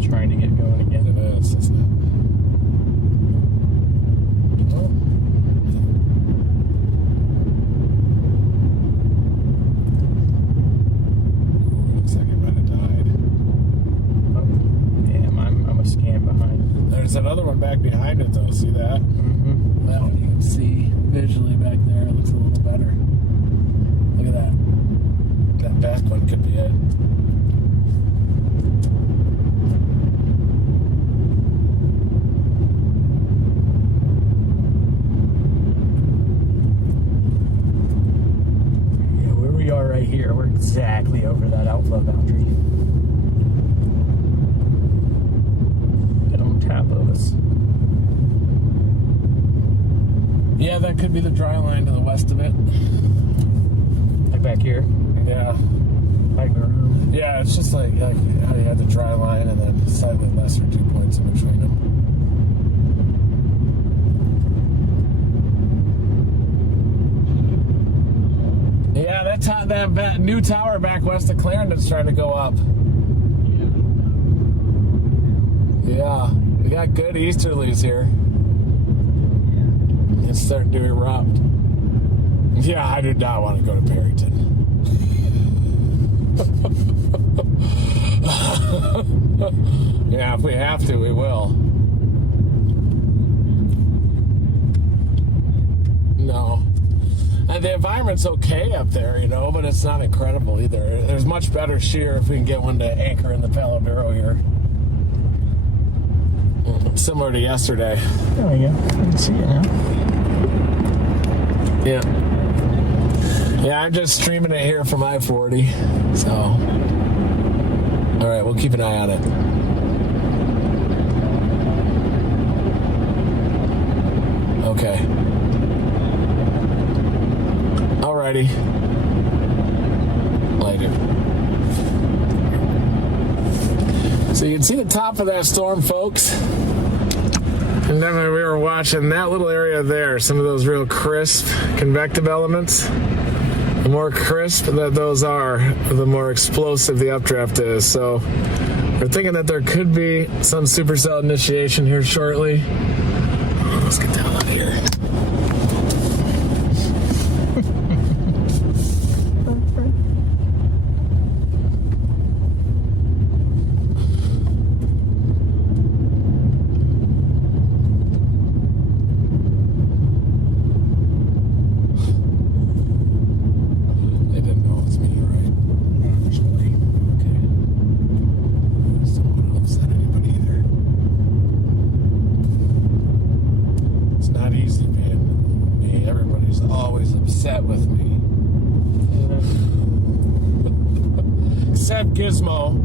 trying to get going again. It is, isn't it? Oh. Looks like it might have died. Oh, damn, I'm a scan behind. There's another one back behind it, though. See that? Mm-hmm. That one you can see visually back there. It looks a little better. Look at that. That back one could be it. Yeah, where we are right here, we're exactly over that outflow boundary. Get on top of us. Yeah, that could be the dry line to the west of it. Like back here, Yeah. like the room. Yeah, it's just like how you had the dry line and then slightly lesser 2 points in between them. Yeah, that new tower back west of Clarendon's trying to go up. Yeah, we got good easterlies here. It's starting to erupt. Yeah, I do not want to go to Perryton. Yeah, if we have to, we will. No. And the environment's okay up there, you know, but it's not incredible either. There's much better shear if we can get one to anchor in the Palo Duro here. Similar to yesterday. There we go. I can see it now. Yeah. Yeah, I'm just streaming it here from I-40. So, all right, we'll keep an eye on it. Okay. Alrighty. Later. So you can see the top of that storm, folks. And then we were watching that little area there, some of those real crisp convective elements. The more crisp that those are, the more explosive the updraft is. So we're thinking that there could be some supercell initiation here shortly. Let's get down out of here. Gizmo.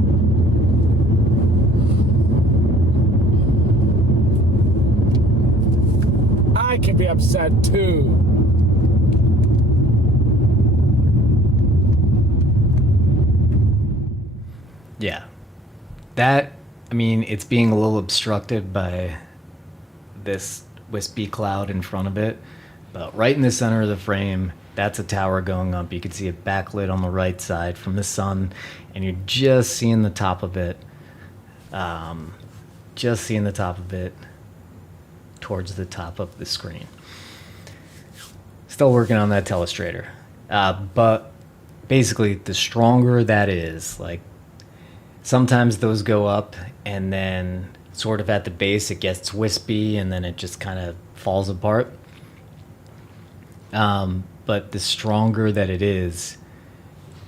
I can be upset too. Yeah. That, I mean, it's being a little obstructed by this wispy cloud in front of it. But right in the center of the frame, that's a tower going up. You can see it backlit on the right side from the sun, and you're just seeing the top of it. Just seeing the top of it towards the top of the screen. Still working on that telestrator. But basically, the stronger that is, like, sometimes those go up, and then sort of at the base, it gets wispy, and then it just kind of falls apart. But the stronger that it is,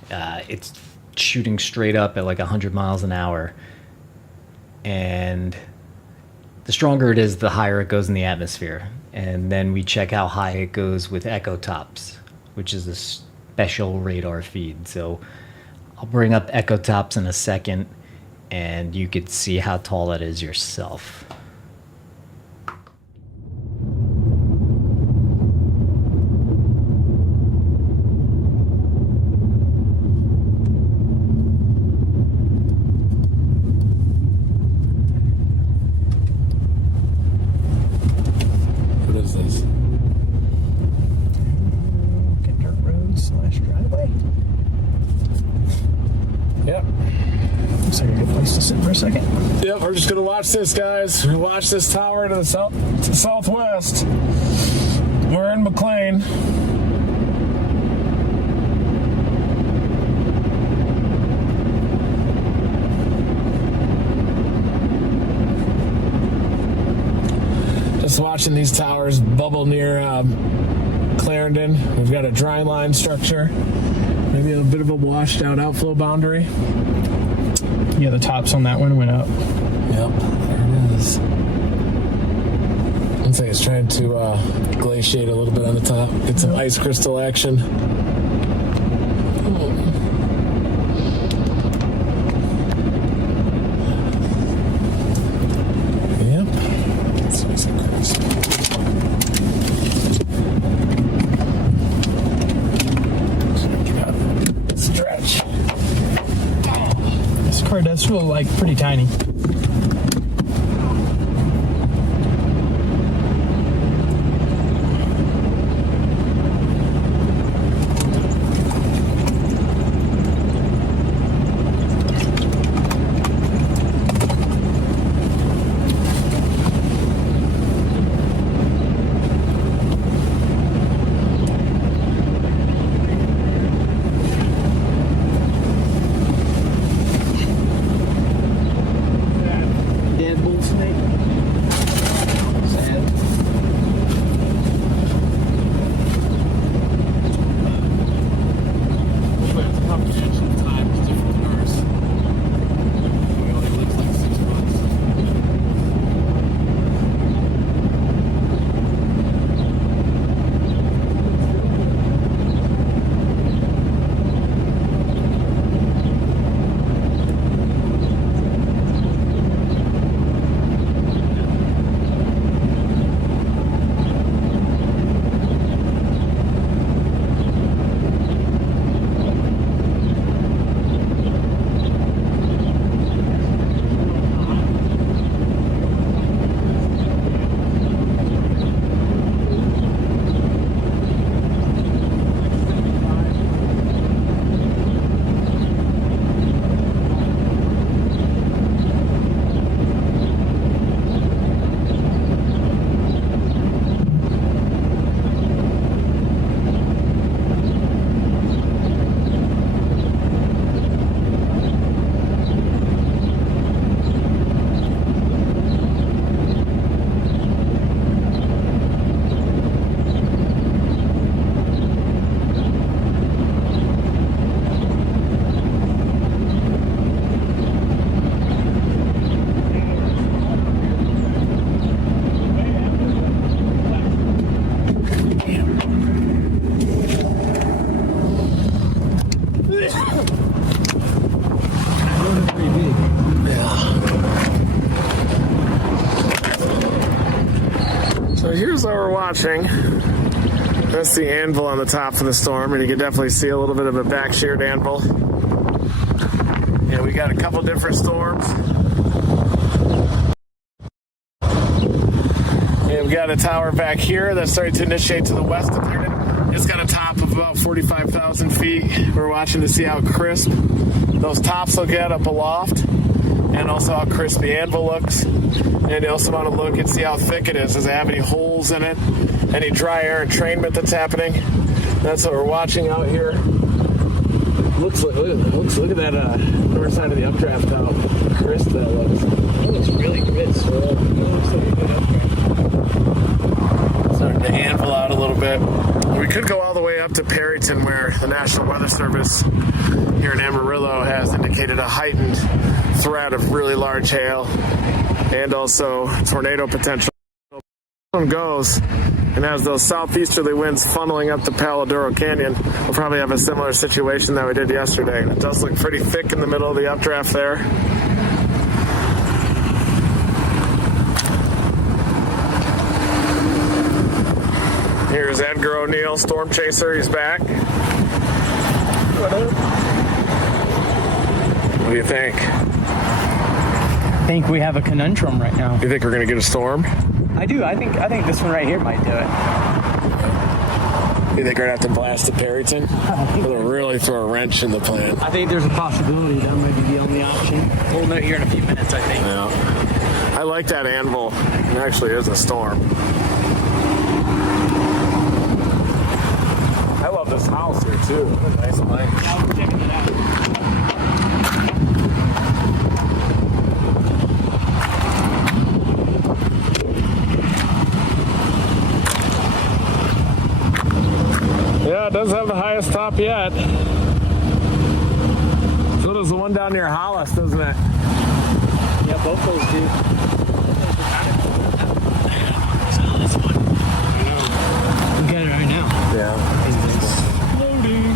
it's shooting straight up at like 100 miles an hour. And the stronger it is, the higher it goes in the atmosphere. And then we check how high it goes with echo tops, which is a special radar feed. So I'll bring up echo tops in a second, and you could see how tall that is yourself. we're just gonna watch this, guys. We watch this tower to the southwest. We're in McLean. Just watching these towers bubble near Clarendon. We've got a dry line structure. Maybe a bit of a washed out outflow boundary. Yeah, the tops on that one went up. Yep, there it is. Looks like it's trying to glaciate a little bit on the top. Get some ice crystal action. Yep. It's nice and crisp. Stretch. This car does feel like pretty tiny. So here's what we're watching. That's the anvil on the top of the storm, and you can definitely see a little bit of a back sheared anvil. Yeah, we got a couple different storms. And we've got a tower back here that's starting to initiate to the west of Clarendon. It's got a top of about 45,000 feet. We're watching to see how crisp those tops will get up aloft, and also how crisp the anvil looks. And you also want to look and see how thick it is. Does it have any holes in it? Any dry air entrainment that's happening? That's what we're watching out here. Look at that north side of the updraft, how crisp that looks. It looks really crisp. It looks like a good upgrade. Starting to anvil out a little bit. We could go all the way up to Perryton, where the National Weather Service here in Amarillo has indicated a heightened threat of really large hail and also tornado potential. One goes, and as those southeasterly winds funneling up the Palo Duro Canyon, we'll probably have a similar situation that we did yesterday. It does look pretty thick in the middle of the updraft there. Here's Edgar O'Neill, storm chaser. He's back. What do you think? I think we have a conundrum right now. You think we're going to get a storm? I do. I think this one right here might do it. You think we're going to have to blast to Perryton? It'll really throw a wrench in the plan. I think there's a possibility that might be the only option. We'll know here in a few minutes, I think. Yeah. I like that anvil. It actually is a storm. I love this house here too. What a nice place. Yeah, we're checking it out. Yeah, it does have the highest top yet. So does the one down near Hollis, doesn't it? Yeah, both those do. Look at it right now. Yeah. Loading.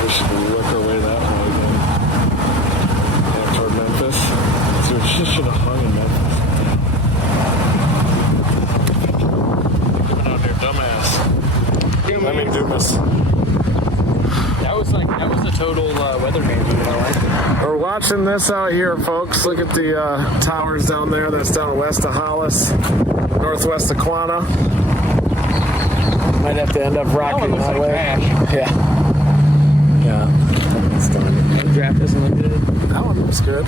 We should work our way that way then. Yeah, toward Memphis. So we just should have hung in Memphis. Coming out here, dumbass. I mean, Dumas. That was a total weatherman dude. I like it. We're watching this out here, folks. Look at the towers down there. That's down west of Hollis, northwest of Quanah. Might have to end up rocking looks that like way. trash. Yeah. Yeah. That's done. The draft doesn't look good. That one looks good.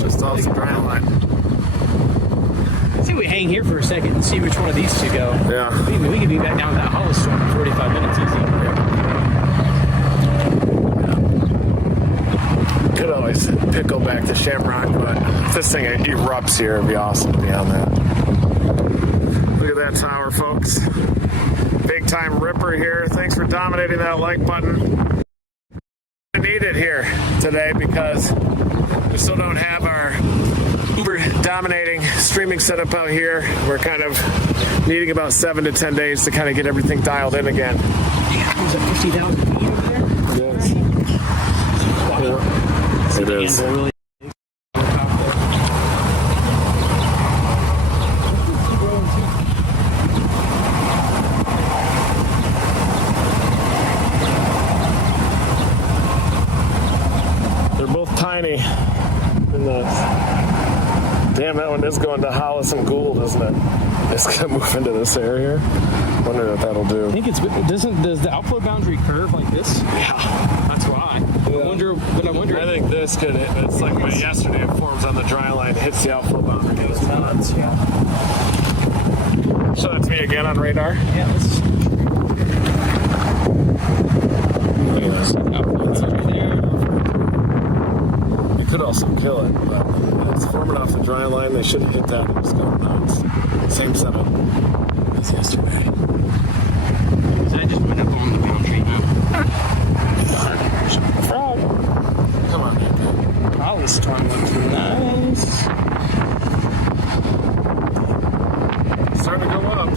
Just off the dry line. Let's see if we hang here for a second and see which one of these two go. Yeah. We could be back down to that Hollis storm in 45 minutes easy. Could always pickle back to Shamrock, but if this thing erupts here, it'd be awesome to be on that. Look at that tower, folks. Big time ripper here. Thanks for dominating that like button. I need it here today because we still don't have our uber dominating streaming setup out here. We're kind of needing about 7 to 10 days to kind of get everything dialed in again. Yeah, was it 50,000 feet over there? Yes. Yeah. It is. Really They're both tiny. Damn, that one is going to Hollis and Gould, isn't it? It's gonna move into this area. Wonder what that'll do. I think does the outflow boundary curve like this? Yeah. That's why. Yeah. I wonder. I think this could. It's like yesterday. It forms on the dry line, hits the outflow boundary, goes nuts. Yeah. Show that to me again on radar. Yeah. Let's. Outflow right there. You could also kill it, but it's forming off the dry line. They should have hit that and just go nuts. Same setup as yesterday. I just went up on the boundary now. Frog. Come on, man. Hollis storm looks nice. Starting to go up.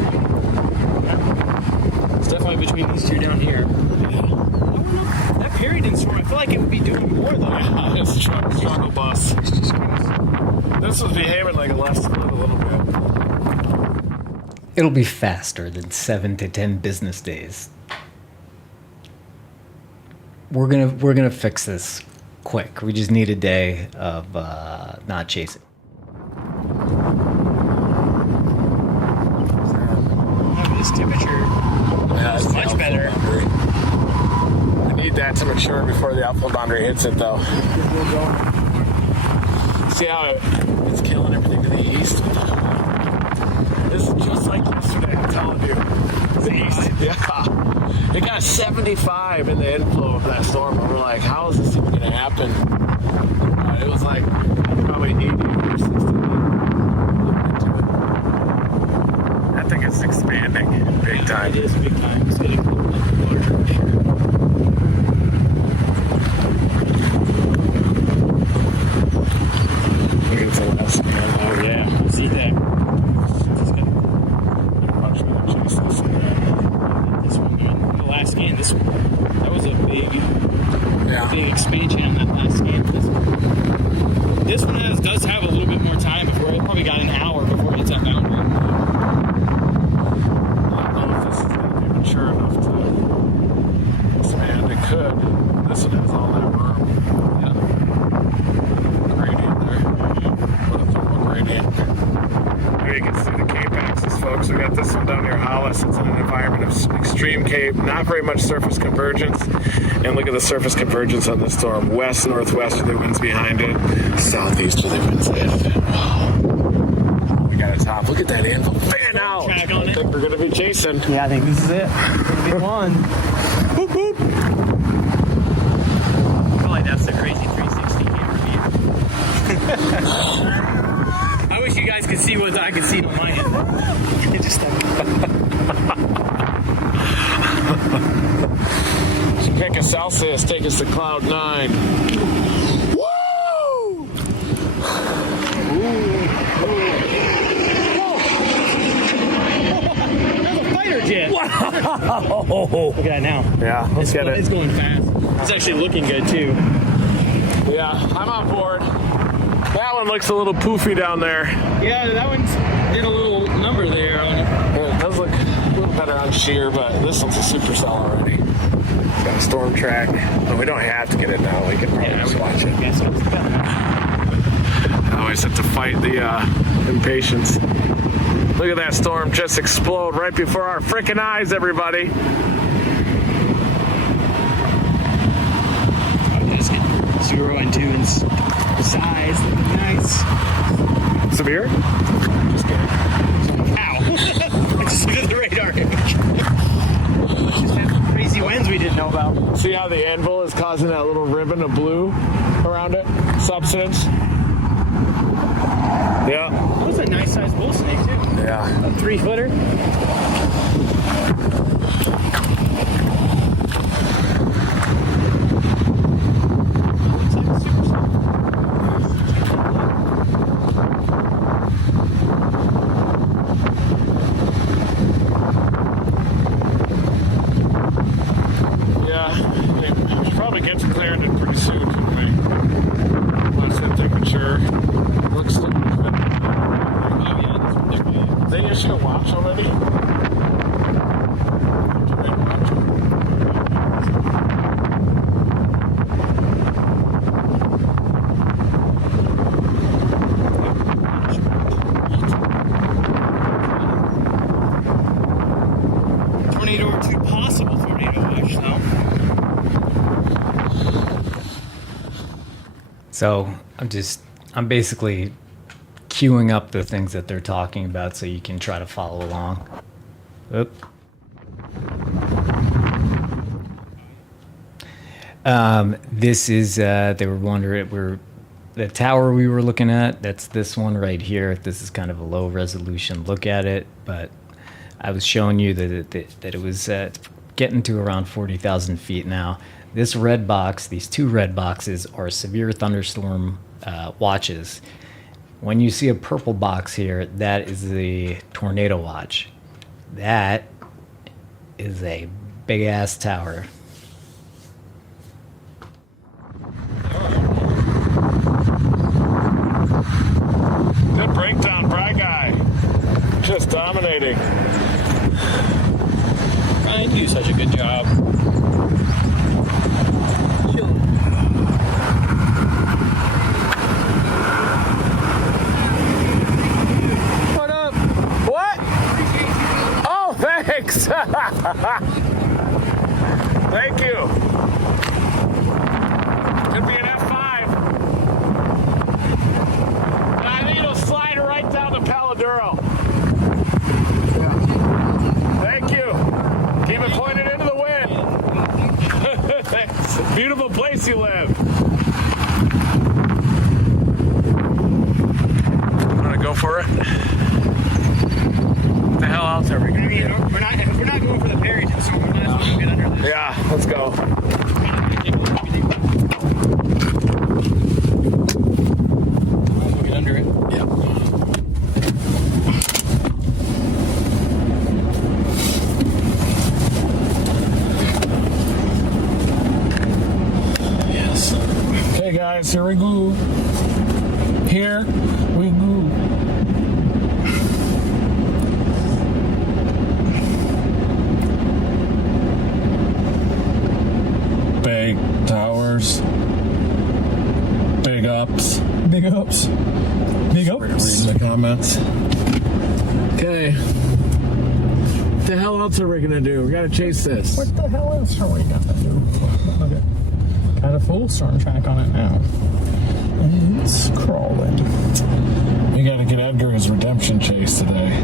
It's definitely between these two down here. That Clarendon storm, I feel like it would be doing more though. Yeah, it's a struggle bus. This was behaving like a left split a little bit. It'll be faster than 7 to 10 business days. We're gonna fix this quick. We just need a day of not chasing. This temperature is much better. I need that to mature before the outflow boundary hits it, though. See how it's killing everything to the east? This is just like yesterday, I'm telling you. The east, yeah. It got 75 in the inflow of that storm, and we're like, how is this even going to happen? It was like probably 80 or 60. That thing is expanding big time. It is big time. It's getting larger and bigger. Look at the last scan. Oh yeah, I see that. This one, man. The last scan, this one, that was a big expansion on that last scan. This one does have a little bit more time before it probably got an hour before it hits that boundary. I don't know if this is going to be mature enough to expand. It could. This one has all that room. Yeah. Gradient there. What a thermal gradient. Here you can see the Cape axis, folks. We got this one down near Hollis. It's in an environment of extreme Cape, not very much surface convergence. And look at the surface convergence on this storm. West, northwesterly winds behind it. Southeasterly winds ahead of it. Wow. We got a top. Look at that anvil. Fan out. Track on I it. think we're going to be chasing. Yeah, I think this is it. Big one. Boop, boop. I feel like that's the crazy 360 camera view. I wish you guys could see what I could see on my end. It just Pick a Celsius, take us to cloud 9. Woo! There's a fighter jet. Wow! Look at that now. Yeah, let's get It's it. going fast. It's actually looking good too. Yeah, I'm on board. That one looks a little poofy down there. Yeah, that one's did a little number there on it. It does look a little better on sheer, but this one's a Supercell already. It's got a storm track. But we don't have to get it now. We can probably just watch it. Yeah, so it's better. I always have to fight the impatience. Look at that storm just explode right before our freaking eyes, everybody. I'll just get 0 and 2 in size. Looking nice. Severe? Just kidding. Ow. I just looked at the radar. Just had some crazy winds we didn't know about. See how the anvil is causing that little ribbon of blue around it? Substance. Yeah. That was a nice sized bull snake too. Yeah. A 3-footer. It's like a Supercell. Yeah. We should probably get to Clarendon pretty soon, shouldn't we? Last hit temperature. Looks like they issued a watch already? Did they watch? Tornado or 2 possible tornado watch though. So I'm basically queuing up the things that they're talking about so you can try to follow along. Oop. This is, they were wondering, the tower we were looking at, that's this one right here. This is kind of a low resolution look at it, but I was showing you that it was getting to around 40,000 feet now. This red box, these 2 red boxes are severe thunderstorm watches. When you see a purple box here, that is the tornado watch. That is a big ass tower. Good breakdown, Bry Guy. Just dominating. I do such a good job. What up? What? Oh, thanks. Thank you. Could be an F5. I think it'll slide right down to Paladuro. Thank you. Keep it pointed into the wind. Thanks. Beautiful place you live. Want to go for it? What the hell else are we going to do? We're not going for the parries, so we might as well get under this. Yeah, let's go. We'll get under it. Yep. Yes. Okay, guys, here we go. Here we go. Big towers. Big ups. Big ups. Big ups. Reading the comments. Okay. the hell else are we gonna do? We gotta chase this. What the hell else are we gonna do? Okay. Got a full storm track on it now. It's crawling. You gotta get Edgar his redemption chase today.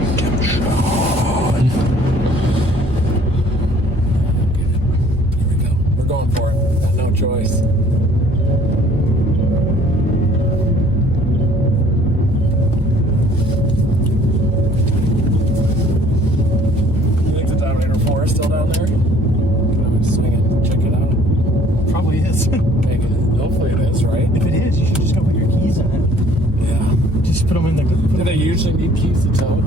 Redemption. Here we go. We're going for it. Got no choice. You think the Dominator 4 is still down there? Can I swing it and check it out? Probably is. Hopefully it is, right? If it is, you should just go put your keys in it. Yeah. Just put them in the. Do they usually need keys to tow?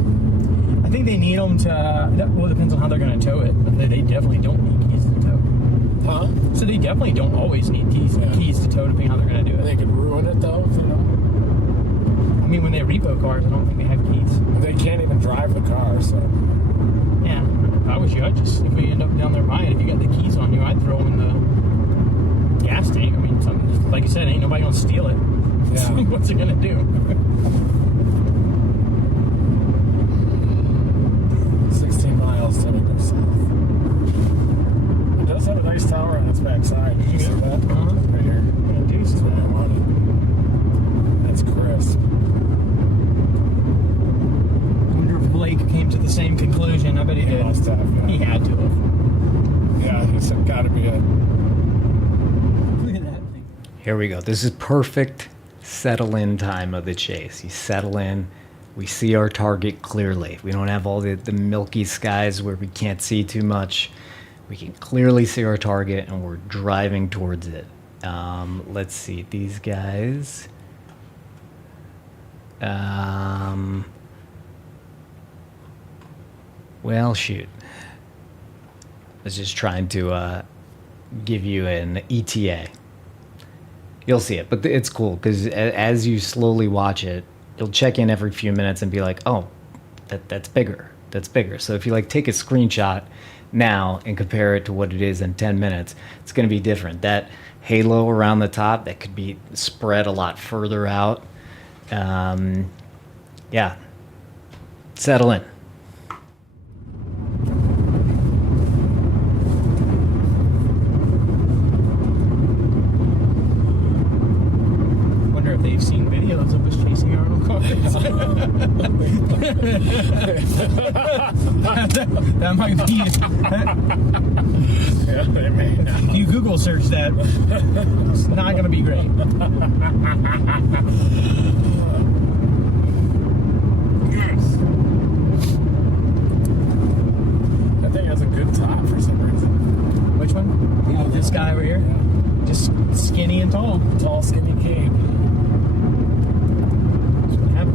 I think they need them to. Well, it depends on how they're going to tow it, but they definitely don't need keys to tow. Huh? So they definitely don't always need keys to tow, depending on how they're going to do it. They could ruin it though, if you know. I mean, when they repo cars, I don't think they have keys. They can't even drive the car, so. Yeah. If I was you, I'd just, if we end up down there buying it, if you got the keys on you, I'd throw them in the gas tank. I mean, like you said, ain't nobody gonna steal it. Yeah. What's it gonna do? 16 miles till it goes south. It does have a nice tower on its backside. Did you see that? Uh-huh. Right here. Yeah, dude. That's what I wanted. That's crisp. I wonder if Blake came to the same conclusion. I bet he did. Must have, yeah. He had to have. Yeah, he's got to be a. Look at that thing. Here we go. This is perfect settle-in time of the chase. You settle in. We see our target clearly. We don't have all the milky skies where we can't see too much. We can clearly see our target, and we're driving towards it. Let's see. These guys. Well, shoot. I was just trying to give you an ETA. You'll see it, but it's cool because as you slowly watch it, you'll check in every few minutes and be like, "Oh, that's bigger. That's bigger." So if you like take a screenshot now and compare it to what it is in 10 minutes, it's going to be different. That halo around the top that could be spread a lot further out. Yeah, settle in. Wonder if they've seen videos of us chasing Arnold cars. that might be. Yeah, they may now. If you Google search that, it's not going to be great. Yes. That thing has a good top for some reason. Which one? Oh, this guy over here? Yeah. Just skinny and tall. Tall, skinny cape.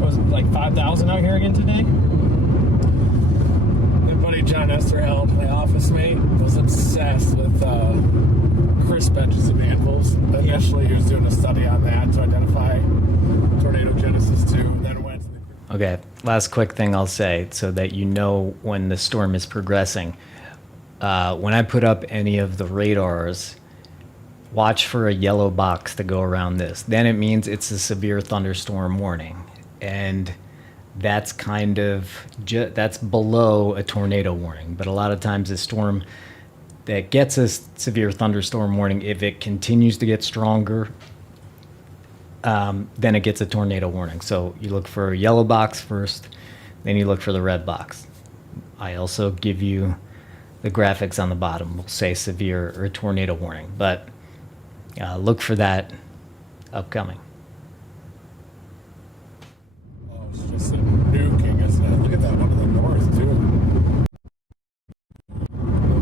Was it like 5,000 out here again today? My buddy John Esterheld, my office mate, was obsessed with crisp edges of anvils. Initially, he was doing a study on that to identify tornado genesis 2, and then went to the... Okay, last quick thing I'll say so that you know when the storm is progressing. When I put up any of the radars, watch for a yellow box to go around this. Then it means it's a severe thunderstorm warning. And that's kind of, that's below a tornado warning. But a lot of times a storm that gets a severe thunderstorm warning, if it continues to get stronger, then it gets a tornado warning. So you look for a yellow box first, then you look for the red box. I also give you the graphics on the bottom. Will say severe or tornado warning, but look for that upcoming. Oh, it's just a nuking, isn't it? Look at that one to the north, too.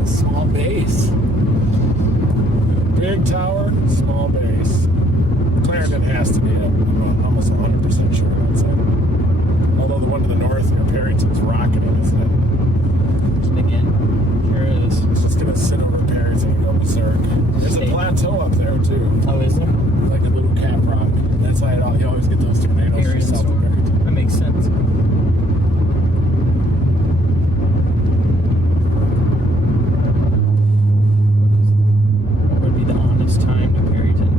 A small base. Big tower, small base. Clarendon has to be it. I'm almost 100% sure that's it. Although the one to the north near Perryton's rocketing, isn't it? Again, sure is. It's just going to sit over Perryton and go berserk. There's a plateau up there, too. Oh, is there? Like a little cap rock. That's why you always get those tornadoes Area south of storm. Perryton. That makes sense. What would be the honest time to Perryton?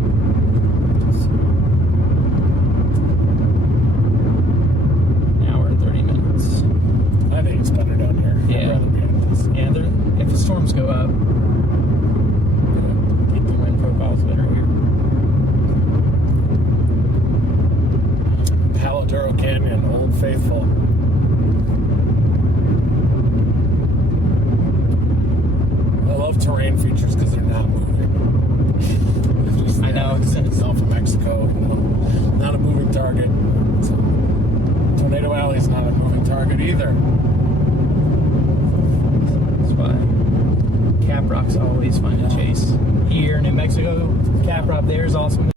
faithful. I love terrain features because they're not moving. It's just, I know. It's Gulf of Mexico. Not a moving target. So, Tornado Alley is not a moving target either. That's why Cap Rock's always fun to chase. Here in New Mexico, Cap Rock there is awesome.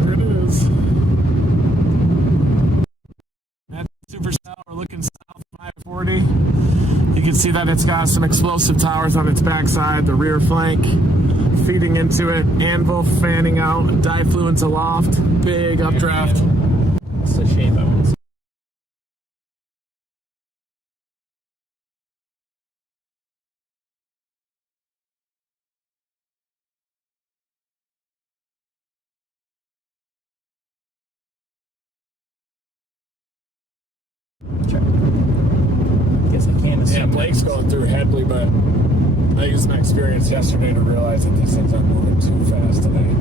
There it is. That's Supercell. We're looking south of I-40. You can see that it's got some explosive towers on its backside, the rear flank feeding into it, anvil fanning out, difluence aloft, big updraft. It's a shape I want to see. Guess I can't assume. Yeah, Blake's going through Headley, but I used my experience yesterday to realize that these things aren't moving too fast today.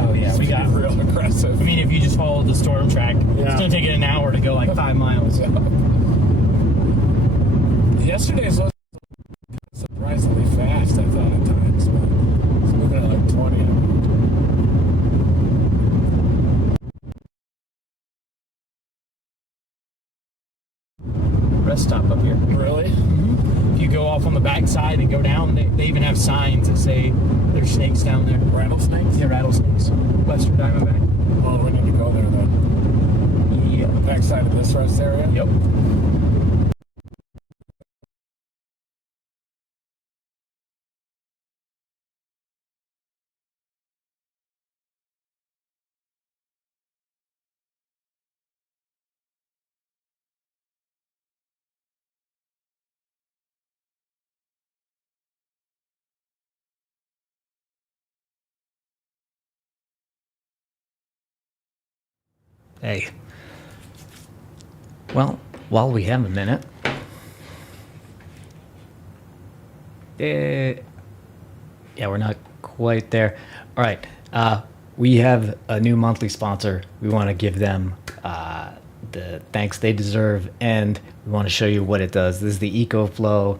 Oh yeah, we got real aggressive. I mean, if you just follow the storm track, Yeah. it's gonna take it an hour to go like 5 miles. Yesterday's was surprisingly fast, I thought at times, but it's moving at like 20. Rest stop up here. Really? If you go off on the backside and go down, they even have signs that say there's snakes down there. Rattlesnakes? Yeah, rattlesnakes. Western Diamondback. Oh, we need to go there then. Yeah. Backside of this rest area? Yep. Hey. Well, while we have a minute. Yeah, we're not quite there. All right. We have a new monthly sponsor. We want to give them the thanks they deserve, and we want to show you what it does. This is the EcoFlow.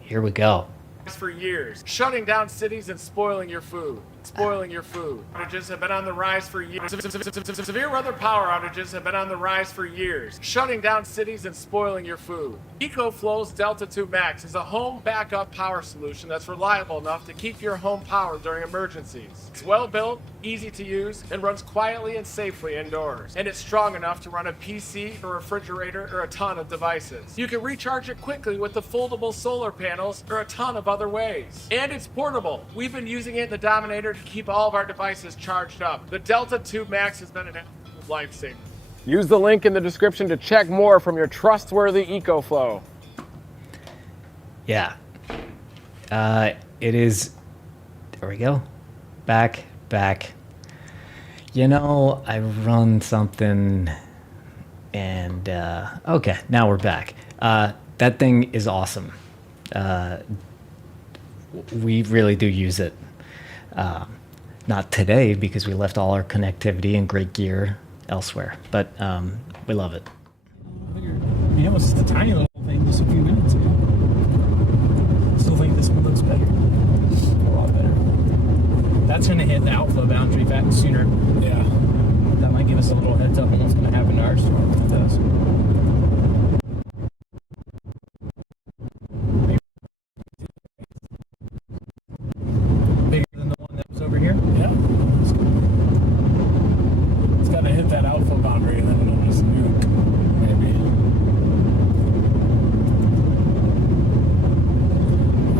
Here we go. For years, shutting down cities and spoiling your food. Outages have been on the rise for years. Severe weather power outages have been on the rise for years, shutting down cities and spoiling your food. EcoFlow's Delta 2 Max is a home backup power solution that's reliable enough to keep your home powered during emergencies. It's well built, easy to use, and runs quietly and safely indoors. And it's strong enough to run a PC, a refrigerator, or a ton of devices. You can recharge it quickly with the foldable solar panels or a ton of other ways. And it's portable. We've been using it in the Dominator to keep all of our devices charged up. The Delta 2 Max has been an absolute lifesaver. Use the link in the description to check more from your trustworthy EcoFlow. Yeah. It is. There we go. Back. You know, I run something and okay, now we're back. That thing is awesome. We really do use it. Not today because we left all our connectivity and great gear elsewhere, but we love it. I mean, it was just a tiny little thing just a few minutes ago. Still think this one looks better. A lot better. That's going to hit the outflow boundary sooner. Yeah. That might give us a little heads up on what's going to happen to our storm if it does. Bigger than the one that was over here? Yeah. It's got to hit that outflow boundary and then it'll just nuke, maybe.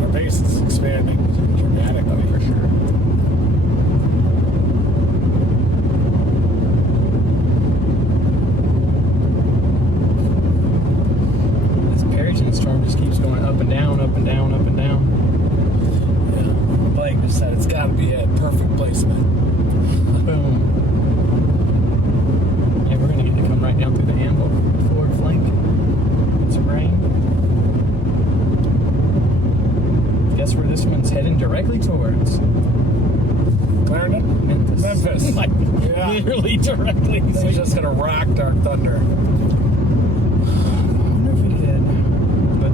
Our base is expanding dramatically. For sure. down, up and down. Yeah. Blake just said it's got to be it. Perfect placement. Boom. Yeah, we're gonna get to come right down through the anvil, forward flank. Get some rain. Guess where this one's heading directly towards? Clarendon? Memphis. Like, Yeah. literally directly. It's just going to rock Dark Thunder. I wonder if we did. But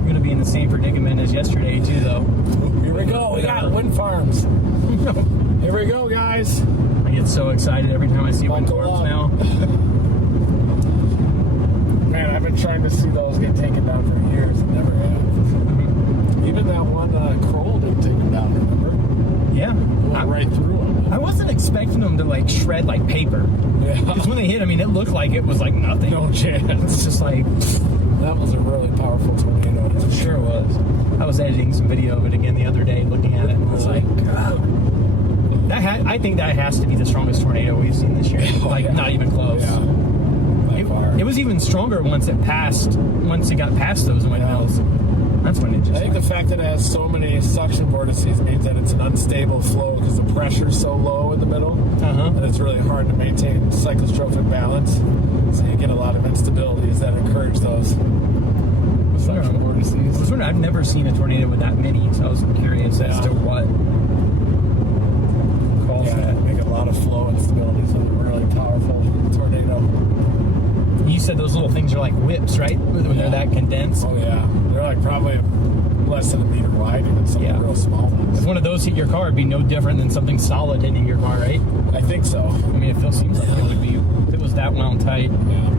we're gonna be in the same predicament as yesterday too, though. Here we go. We got wind farms. Here we go, guys. I get so excited every time I see wind Buckle farms up. now. Man, I've been trying to see those get taken down for years and never have. Even that one Kroll didn't take them down, remember? Yeah. Went right through them. I wasn't expecting them to like shred like paper. Yeah. Because when they hit, I mean, it looked like it was like nothing. No chance. It's just like, That was a really powerful tornado. it sure was. I was editing some video of it again the other day, looking at it, and I was like, God. I think that has to be the strongest tornado we've seen this year. Oh, Like, yeah. not even close. Yeah. By far. It was even stronger once it got past those windmills. That's when it just. I think the fact that it has so many suction vortices means that it's an unstable flow because the pressure's so low in the middle that it's really hard to maintain cyclostrophic balance. So you get a lot of instabilities that encourage those suction vortices. I've never seen a tornado with that many, so I was curious as to what calls Yeah, that. make a lot of flow instabilities with a really powerful tornado. You said those little things are like whips, right? When they're that condensed. Oh yeah, they're like probably less than a meter wide, even some Yeah. real small ones. If one of those hit your car, it'd be no different than something solid hitting your car, right? I think so. I mean, it seems like it would be if it was that wound tight. Yeah.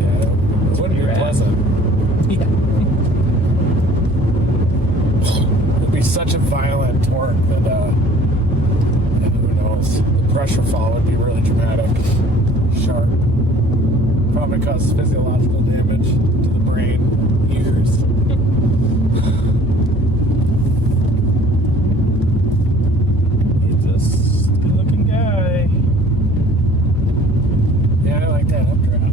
Yeah, it wouldn't be You're at. pleasant. Yeah. It'd be such a violent torque that, yeah, who knows? The pressure fall would be really dramatic, sharp. Probably cause physiological damage to the brain, ears. He's a good-looking guy. Yeah, I like that updraft.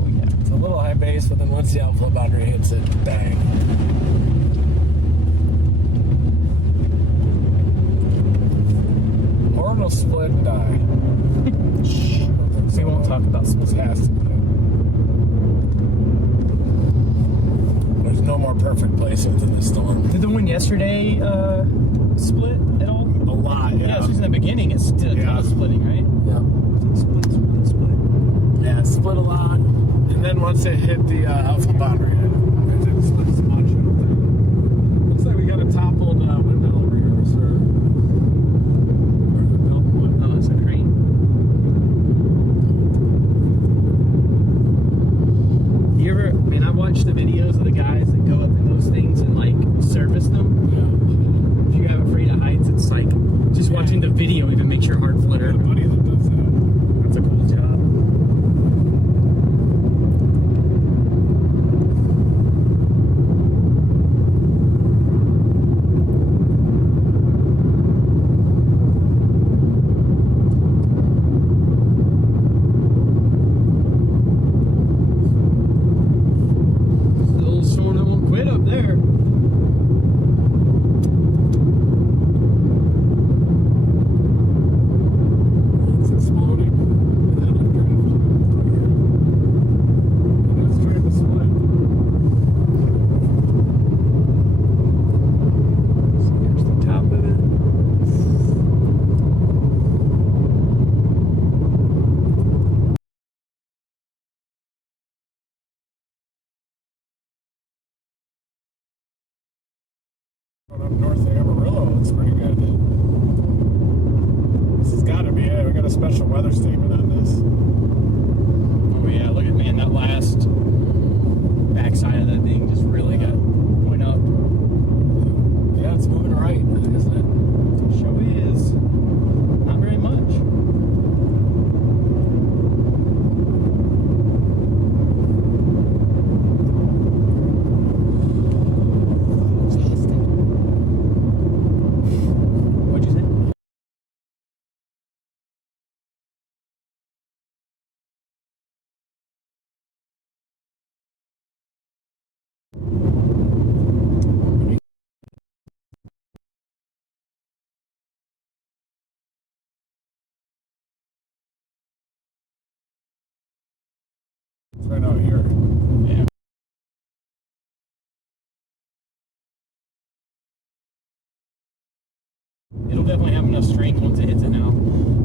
Oh yeah. It's a little high base, but then once the outflow boundary hits it, bang. Or it'll split and die. We won't talk about This some. has to be it. There's no more perfect placement in this storm. Did the one yesterday split at all? A lot, Yeah, it was in the beginning. It's still Yeah. splitting, right? Yeah. Split. Yeah, it split a lot. And then once it hit the alpha boundary, it didn't split so much. I don't think. Looks like we got a toppled windmill over here, sir. Or the built one. Oh, it's a crane. You ever? I mean, I watched the videos of the guys that go up in those things and like service them. Yeah. If you're afraid of heights, it's like just watching the video even makes your heart flutter. I got a buddy that does that. That's a cool job. Little storm that won't quit up there. It's exploding. And then updraft. And it's trying to split. So here's the top of it. Up north of Amarillo, it's pretty good. This has got to be it. We got a special weather statement on this. Oh yeah, look at man, that last backside of that thing just really got went up. Yeah, it's moving right, isn't it? Show is not very much. right out here. Yeah. It'll definitely have enough strength once it hits it now.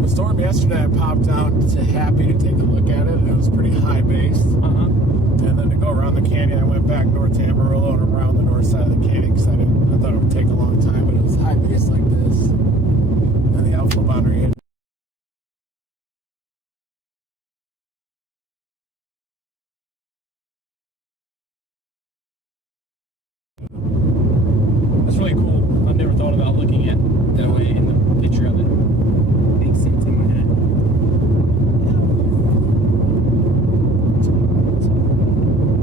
The storm yesterday, I popped out to Happy to take a look at it, and it was pretty high base. And then to go around the canyon, I went back north to Amarillo and around the north side of the canyon because I thought it would take a long time, but it was high base like this. And the outflow boundary hit. That's really cool. I've never thought about looking at that way in the picture of it. Makes sense in my head.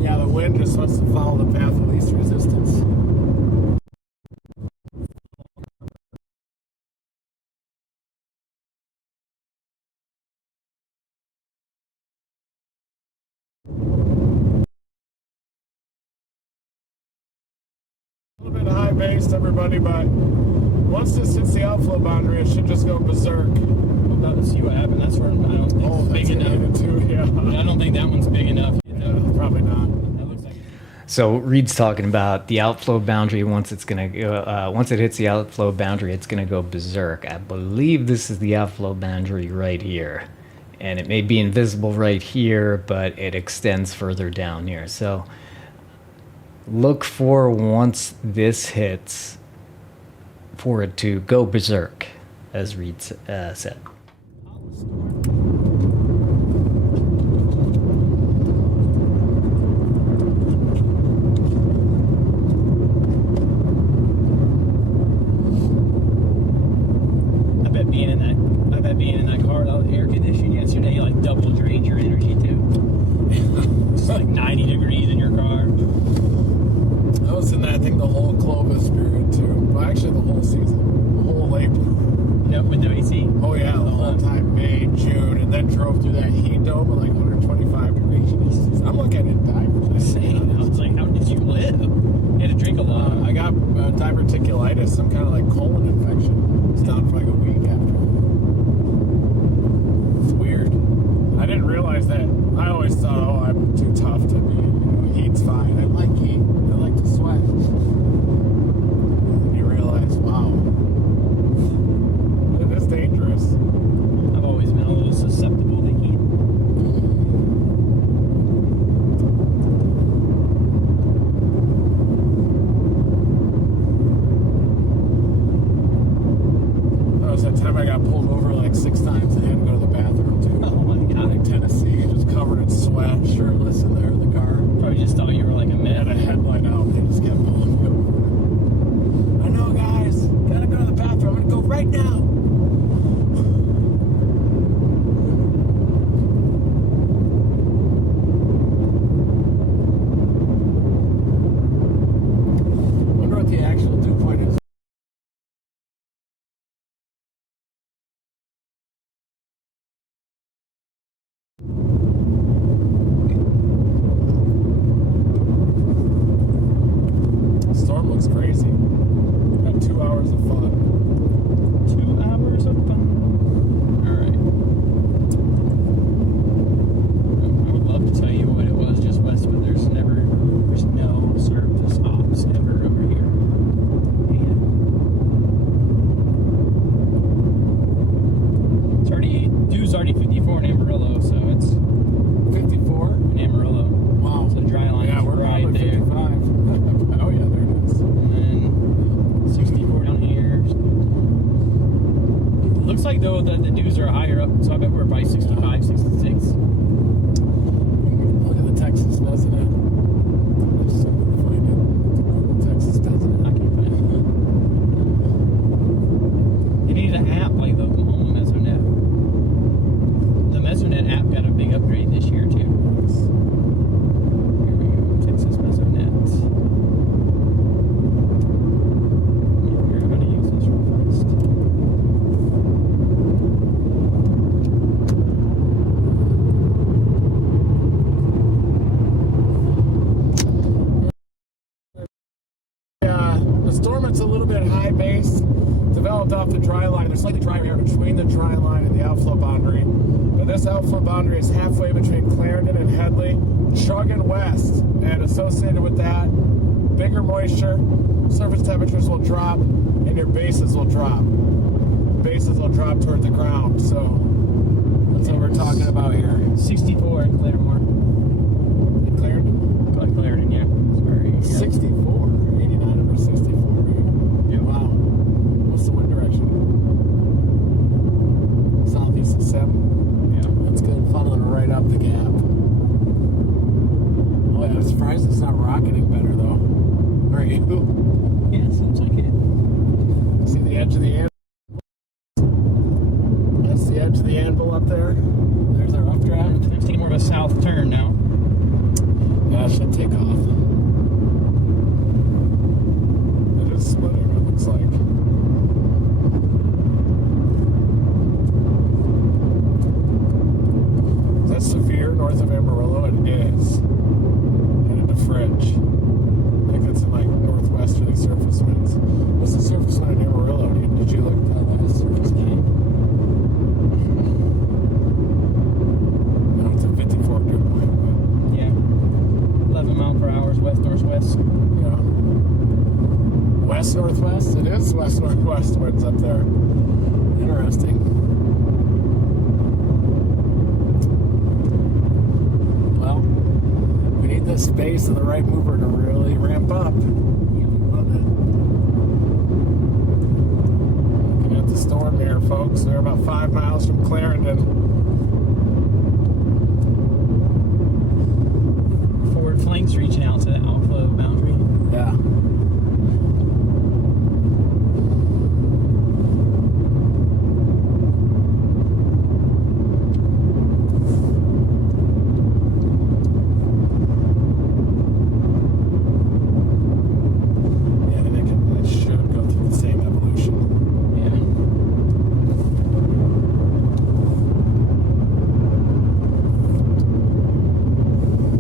Yeah, the wind just wants to follow the path of least resistance. A little bit high based, everybody, but once this hits the outflow boundary, it should just go berserk. We'll have to see what happens. That's where I don't think it's big enough. Too, yeah. I don't think that one's big enough. Probably not. That looks like So Reed's talking about the outflow boundary. Once it's gonna go, once it hits the outflow boundary, it's gonna go berserk. I believe this is the outflow boundary right here, and it may be invisible right here, but it extends further down here. So look for, once this hits, for it to go berserk, as Reed said. I bet being in that car without air conditioning yesterday, you like double drained your energy too. It's like 90 degrees in your car. I was in that, I think, the whole Clovis period too. Well, actually, the whole season, the whole April. Yep, with no AC. Oh yeah, the whole time, May, June, and then drove through that heat dome at like 125 degrees. I'm looking at divers. I was like, how did you live? You had to drink a lot. I got diverticulitis, some kind of like colon infection. It's down for like a week after. It's weird. I didn't realize that. I always thought, oh, I'm too tough to be, heat's fine. I like heat. I like to sweat. And you realize, wow, it is dangerous. I've always been a little susceptible to heat. That was that time I got pulled over like 6 times and had to go to the bathroom too. Oh my God. In Tennessee, just covered in sweat, shirtless in there in the car. Probably just thought you were like a They had a man. headlight out and they just kept pulling me over. I know, guys. Gotta go to the bathroom. I'm gonna go right now. Wonder what the actual dew point is. The storm looks crazy. Got 2 hours of fun. 2 hours of fun. Alright. I would love to tell you what it was just west, but there's no service ops ever over here. Man. It's already, dew's already 54 in Amarillo, so it's 54? in Amarillo. Wow. So the dry line Yeah, is we're right probably there. 55. Oh yeah, there it is. And then 64 down here. Looks like though that the dews are higher up, so I bet we're probably 65, 66. Look at the Texas Mesonet. There's something to find it. Texas Mesonet. I can't find it. They need an app like the Oklahoma Mesonet. The Mesonet app got a big upgrade this year too. Here we go, Texas Mesonet. Figure out how to use this real fast. The storm, it's a little bit high base, developed off the dry line. There's slightly drier air between the dry line and the outflow boundary. But this outflow boundary is halfway between Clarendon and Headley, chugging west, and associated with that, bigger moisture, surface temperatures will drop, and your bases will drop. Bases will drop toward the ground, so that's what we're talking about here. 64 in Claremore. In Clarendon? Clarendon, yeah. Sorry. 64. 89 over 64. Yeah. Wow. What's the wind direction? Southeast of 7. Yeah. That's good. Funneling right up the gap. Oh, yeah, I'm surprised it's not rocketing better, though. Are you? Yeah, it seems like it. See the edge of the anvil? That's the edge of the anvil up there. There's our updraft. It's taking more of a south turn now. Yeah, it should take off. It is splitting, it looks like. Is that severe north of Amarillo? It is. And into fringe. I think it's in like northwesterly surface winds. What's the surface wind in Amarillo? Did you look at that last surface wind? No, it's a 54 dew point. Yeah. 11 mile per hour, west-northwest. Yeah. West-northwest? It is west-northwest winds up there. Interesting. Well, we need the space of the right mover to really ramp up. Looking at the storm here, folks. They're about 5 miles from Clarendon. Forward flanks reaching out to the outflow boundary. Yeah. Yeah, and it should go through the same evolution. Yeah.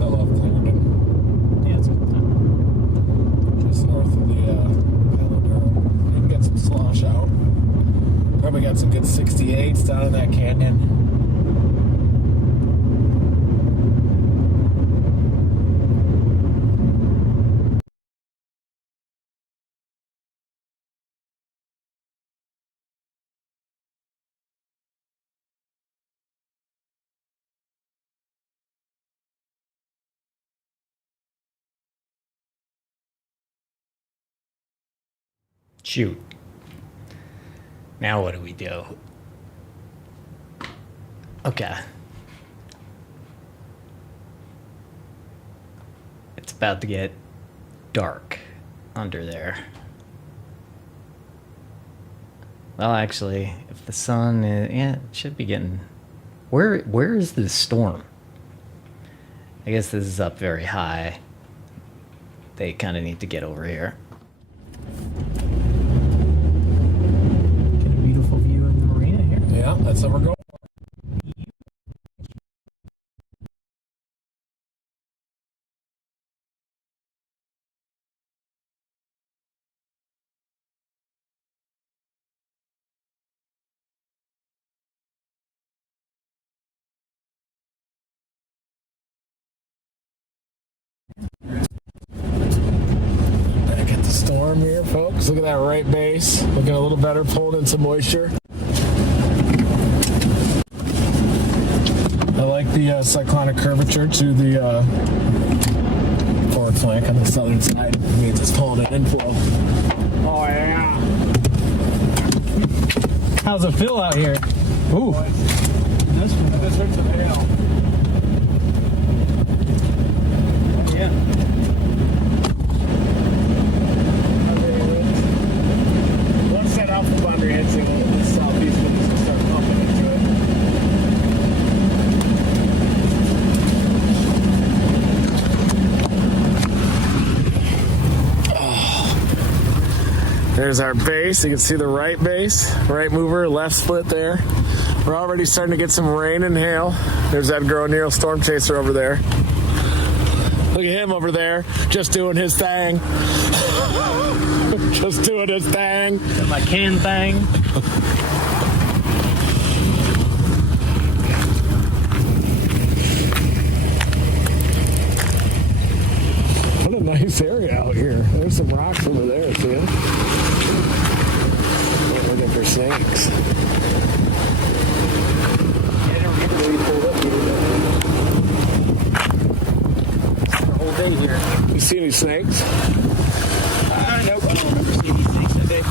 I love Clarendon. Yeah, it's a good time. Just north of the Clarendon. You can get some slosh out. Probably got some good 68s down in that canyon. Shoot. Now what do we do? Okay. It's about to get dark under there. Well, actually, if the sun is, yeah, it should be getting. Where is the storm? I guess this is up very high. They kind of need to get over here. Get a beautiful view of the marina here. Yeah, that's what we're going. Back at the storm here, folks. Look at that right base. Looking a little better, pulled in some moisture. I like the cyclonic curvature to the forward flank on the southern side. It means it's pulling an inflow. Oh, yeah. How's it feel out here? Ooh. This hurts a hail. Yeah. Once that alpha boundary hits it, the southeast winds will start pumping into it. There's our base. You can see the right base, right mover, left split there. We're already starting to get some rain and hail. There's Edgar O'Neill, storm chaser over there. Look at him over there, just doing his thing. Just doing his thing. Got my can thing. There's some rocks over there, see them? Looking for snakes. I don't remember where you pulled up the whole day here. You see any snakes? Nope, I don't remember seeing any snakes that day.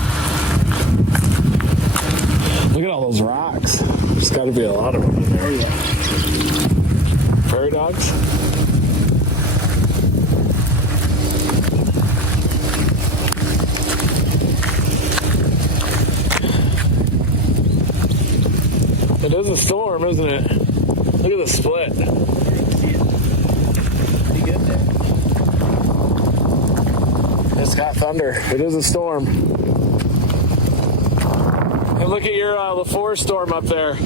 Look at all those rocks. There's got to be a lot of them in there. Yeah. Prairie dogs? It is a storm, isn't it? Look at the split. Pretty good there. It's got thunder. It is a storm. And look at your LaFour storm up there.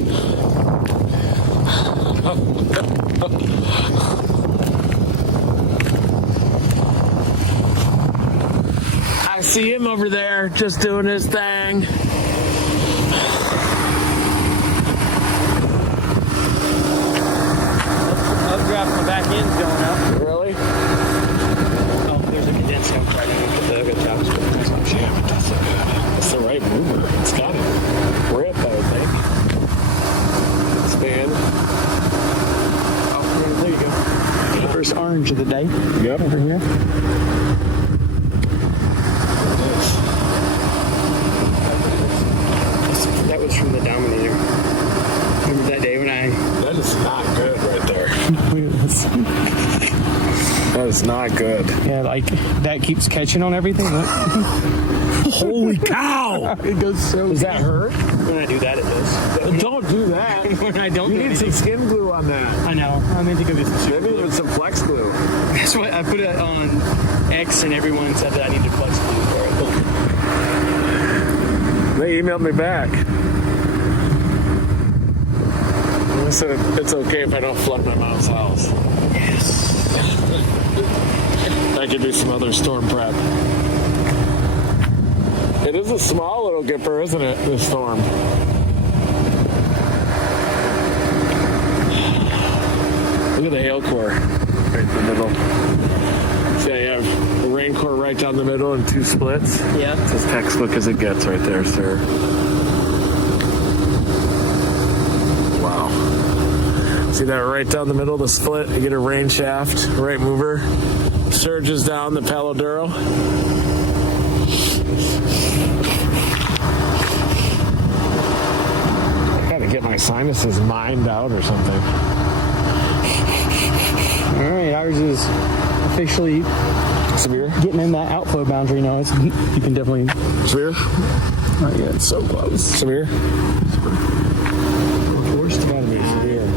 I see him over there just doing his thing. Updraft, my back end's going up. Really? Oh, there's a condensed dump right in with the hook tops. Yeah, but that's the right mover. It's got to rip, I would think. Span. Oh, there you go. First orange of the day. Yep. Over here. That was from the Dominator. Remember that day when That is not good right there. That is not good. yeah, like that keeps catching on everything. Look. Holy cow! It goes so Does that hurt? When I do that, it does. But Don't do that. when I don't You do need some anything, skin glue on that. I know. I meant to go get some super Maybe glue. with some flex glue. That's why I put it on X, and everyone said that I needed flex glue for it. They emailed me back. They said it's okay if I don't flood my mom's house. Yes. I could do some other storm prep. It is a small little gipper, isn't it, this storm? Look at the hail core right in the middle. See, I have the rain core right down the middle and two splits. Yeah. It's as textbook as it gets right there, sir. Wow. See that right down the middle of the split? You get a rain shaft, right mover, surges down the Palo Duro. I gotta get my sinuses mined out or something. All right, ours is officially Severe? getting in that outflow boundary now. It's, you can definitely. Severe? Oh yeah, it's so close. Severe? Worst gotta be severe.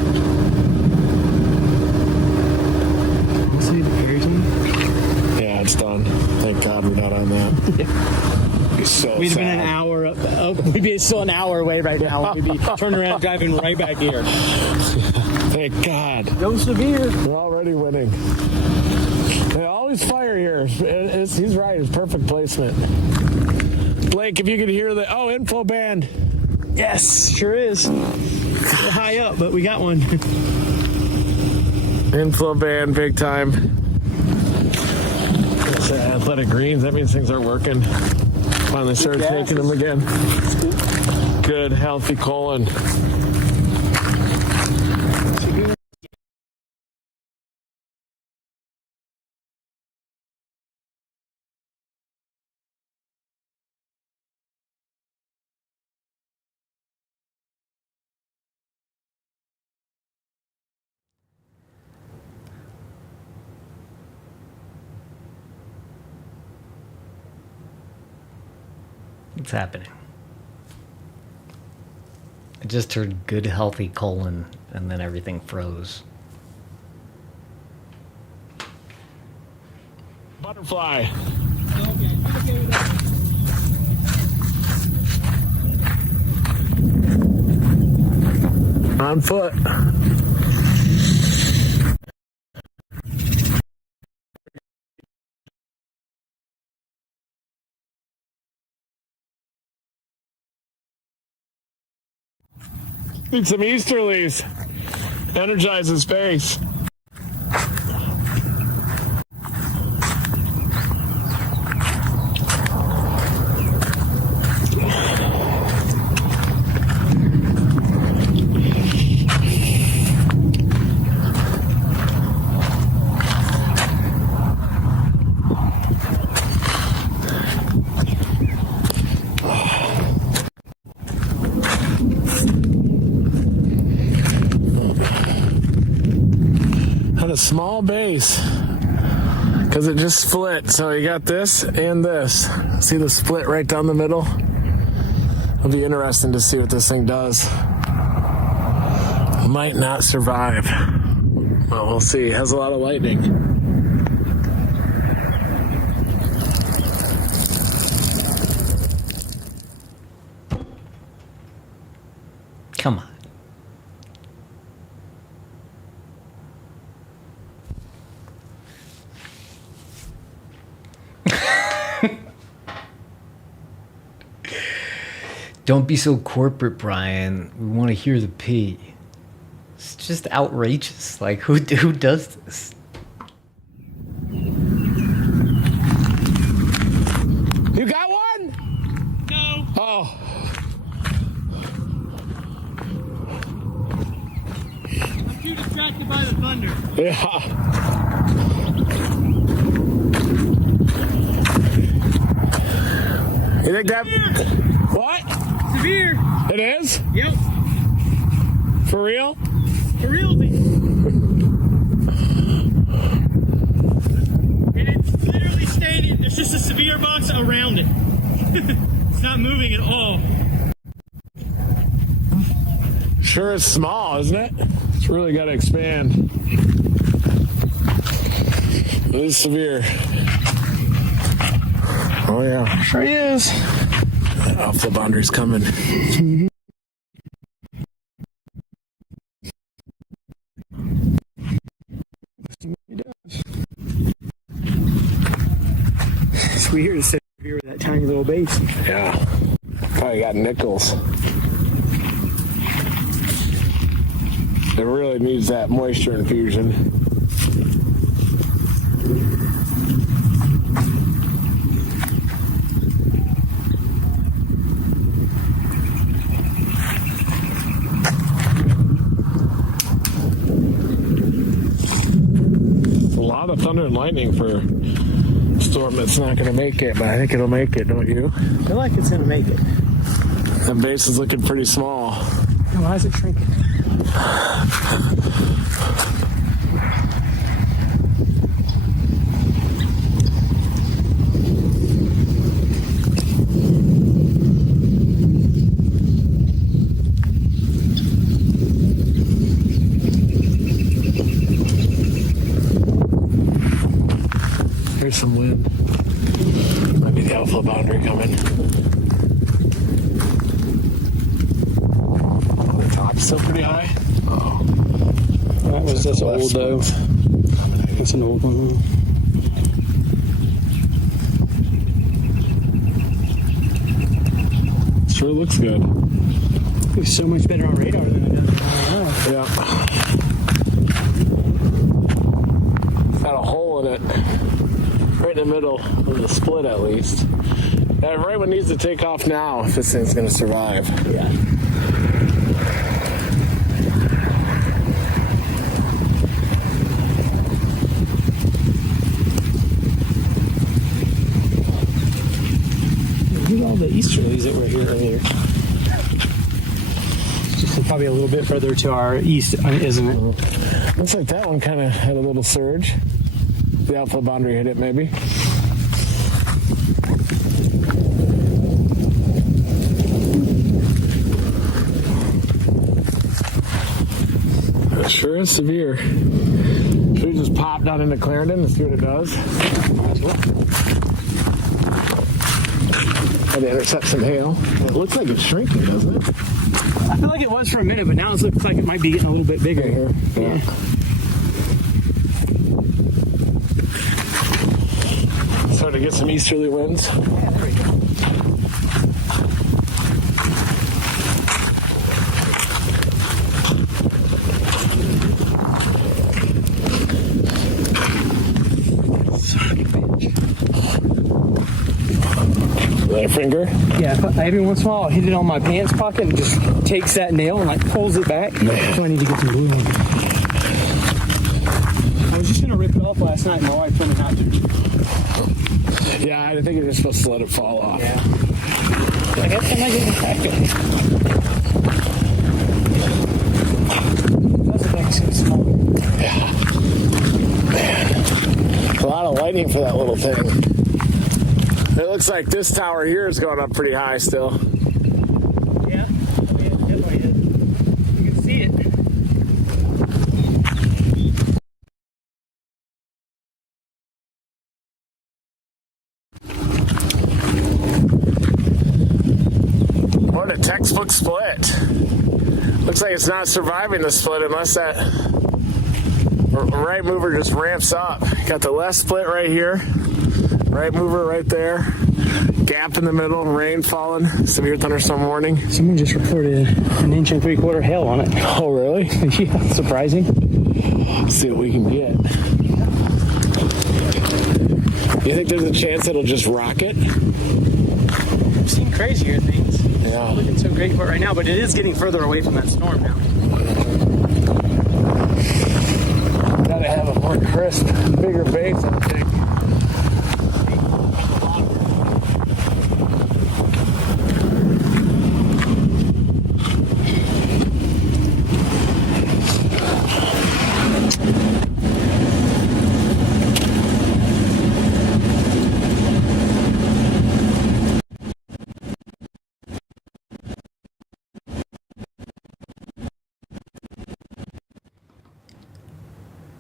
See the Perryton? Yeah, it's done. Thank God we're not on that. It'd be so We'd have sad. been an hour up. We'd be still an hour away right now. We'd be turning around, driving right back here. Thank God. Go severe. We're already winning. They always fire here. He's right. It's perfect placement. Blake, if you could hear the inflow band. Yes, sure is. We're high up, but we got one. Inflow band, big time. That's athletic greens. That means things are working. Finally started taking them again. Good, healthy colon. What's happening? I just heard good, healthy colon, and then everything froze. Butterfly. On foot. Need some Easterlies. Energize his face. a small base because it just split. So you got this and this. See the split right down the middle? It'll be interesting to see what this thing does. Might not survive. Well, we'll see. It has a lot of lightning. Come on. Don't be so corporate, Brian. We want to hear the P. It's just outrageous. Like, who does this? You got one? No. Oh. I'm too distracted by the thunder. Yeah. You think that? What? Severe. It is? Yep. For real? For realty. And it's literally stated there's just a severe box around it. It's not moving at all. Sure is small, isn't it? It's really got to expand. It is severe. Oh yeah, sure is. Off the boundary's coming. It's weird to sit here with that tiny little base. Yeah. Probably got nickels. It really needs that moisture infusion. A lot of thunder and lightning for a storm that's not going to make it, but I think it'll make it, don't you? I feel like it's gonna make it. The base is looking pretty small. Why is it shrinking? There's some wind. Might be the alpha boundary coming. Oh, the top's still pretty high. Oh. That was this old though. It's an old one. Sure looks good. It's so much better on radar than it does. Yeah. Got a hole in it. Right in the middle of the split, at least. Yeah, right one needs to take off now if this thing's going to survive. Yeah. Look at all the easterlies that were here earlier. Just probably a little bit further to our east, isn't it? Looks like that one kind of had a little surge. The alpha boundary hit it, maybe. It sure is severe. Should we just pop down into Clarendon and see what it does? Try to intercept some hail. It looks like it's shrinking, doesn't it? I feel like it was for a minute, but now it looks like it might be getting a little bit bigger here. Yeah. Starting to get some easterly winds. Yeah, there we go. That finger? Yeah, every once in a while I'll hit it on my pants pocket and it just takes that nail and like pulls it back. So I need to get some glue on it. I was just gonna rip it off last night and my wife told me not to. Yeah, I think you're just supposed to let it fall off. Yeah. I guess I might get infected. That's a big small. Yeah. fighting for that little thing. It looks like this tower here is going up pretty high still. Yeah, it definitely is. You can see it. What a textbook split. Looks like it's not surviving the split unless that right mover just ramps up. Got the left split right here. Right mover right there. Gap in the middle, rain falling, severe thunderstorm warning. Someone just reported 1 3/4 inch hail on it. Oh, really? Yeah, surprising. Let's see what we can get. You think there's a chance it'll just rocket? I've seen crazier things. Yeah. It's looking so great for it right now, but it is getting further away from that storm now. Gotta have a more crisp, bigger base, I think.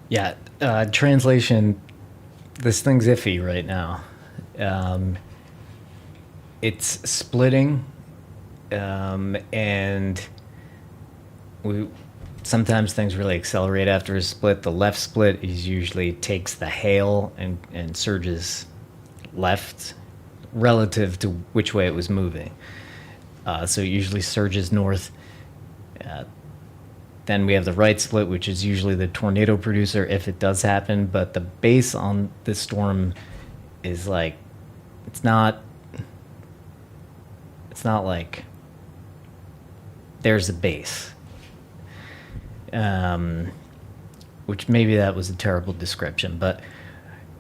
Yeah, translation, this thing's iffy right now. It's splitting, and sometimes things really accelerate after a split. The left split is usually takes the hail and surges left relative to which way it was moving. So it usually surges north. Then we have the right split, which is usually the tornado producer if it does happen. But the base on this storm is like, it's not like there's a base. Which maybe that was a terrible description, but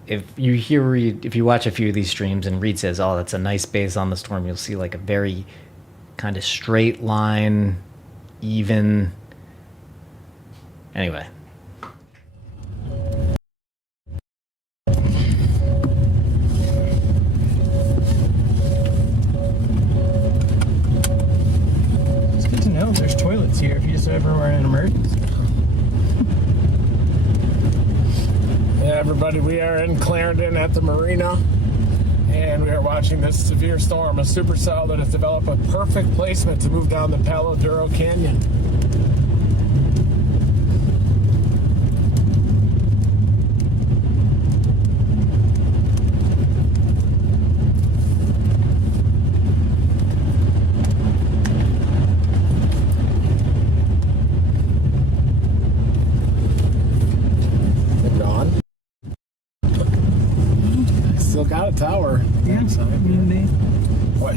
if you watch a few of these streams and Reed says, "Oh, that's a nice base on the storm," you'll see like a very kind of straight line, even. Anyway. It's good to know there's toilets here if you just ever were in an emergency. Yeah, everybody, we are in Clarendon at the marina, and we are watching this severe storm, a supercell that has developed a perfect placement to move down the Palo Duro Canyon. Still got a tower. Yeah, What?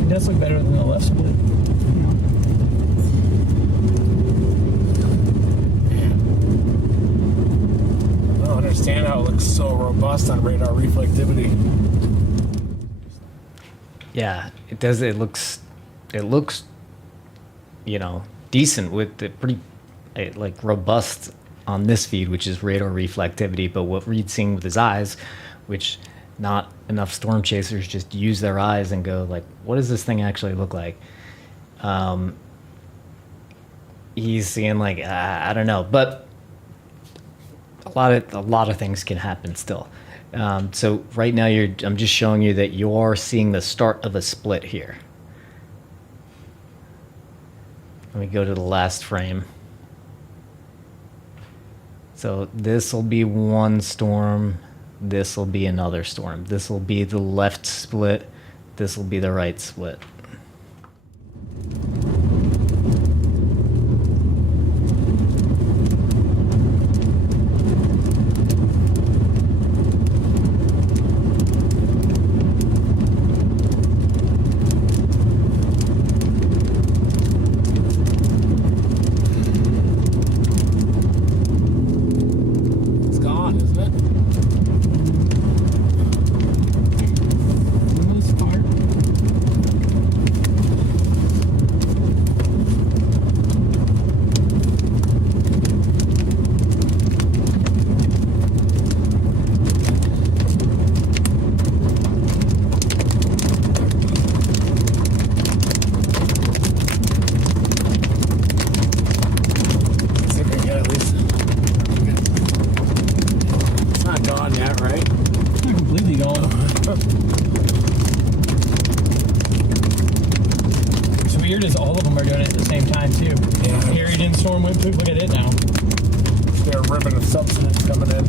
It does look better than the left split. I don't understand how it looks so robust on radar reflectivity. Yeah, it does. It looks, decent with the pretty, like, robust on this feed, which is radar reflectivity. But what Reed's seeing with his eyes, which not enough storm chasers just use their eyes and go like, what does this thing actually look like? He's seeing like, I don't know, but a lot of things can happen still. So right now I'm just showing you that you're seeing the start of a split here. Let me go to the last frame. So this will be one storm. This will be another storm. This will be the left split. This will be the right split. weird is all of them are doing it at the same time too. Yeah. Clarendon storm went poop. Look at it now. They're a ribbon of substance coming in.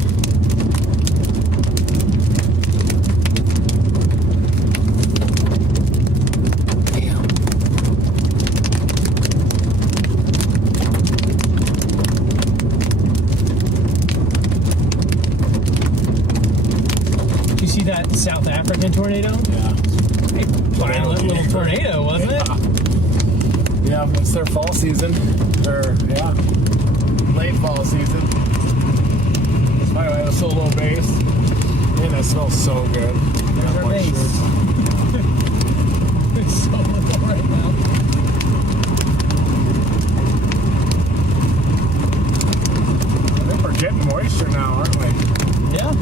Did you see that South African tornado? Yeah. Violent little tornado, wasn't it? Yeah, it's their fall season. Or, yeah, late fall season. By the way, it's a little base. Man, that smells so good. There's our base. It's so little right now. I think we're getting moisture now, aren't we? Yeah.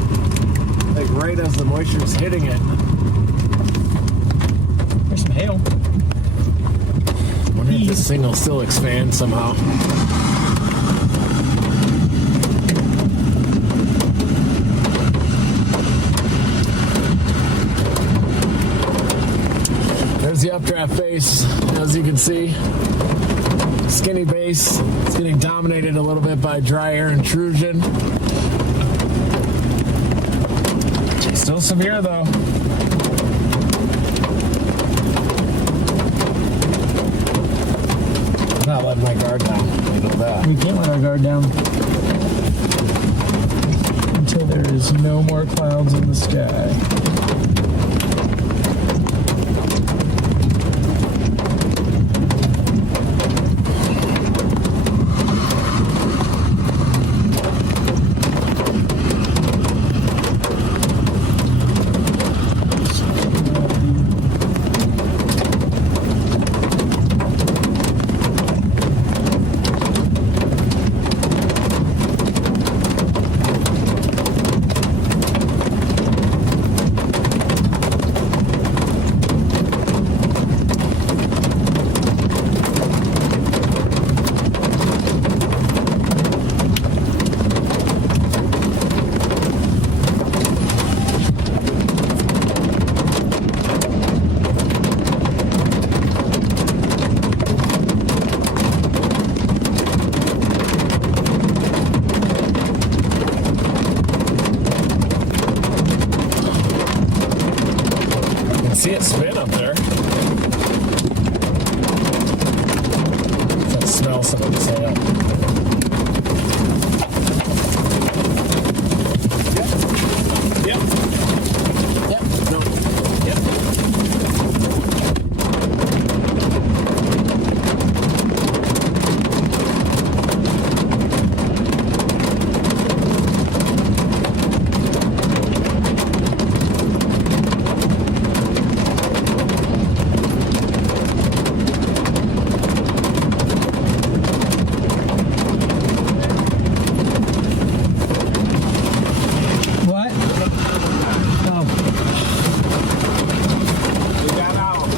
Like right as the moisture's hitting it. There's some hail. I wonder if this thing will still expand somehow. There's the updraft base, as you can see. Skinny base. It's getting dominated a little bit by dry air intrusion. Still severe though. I'm not letting my guard down. I know that. We can't let our guard down until there is no more clouds in the sky. See it spin up there. I smell some of this hail. Yep. Yep. No. Yep. What? Oh. We got out.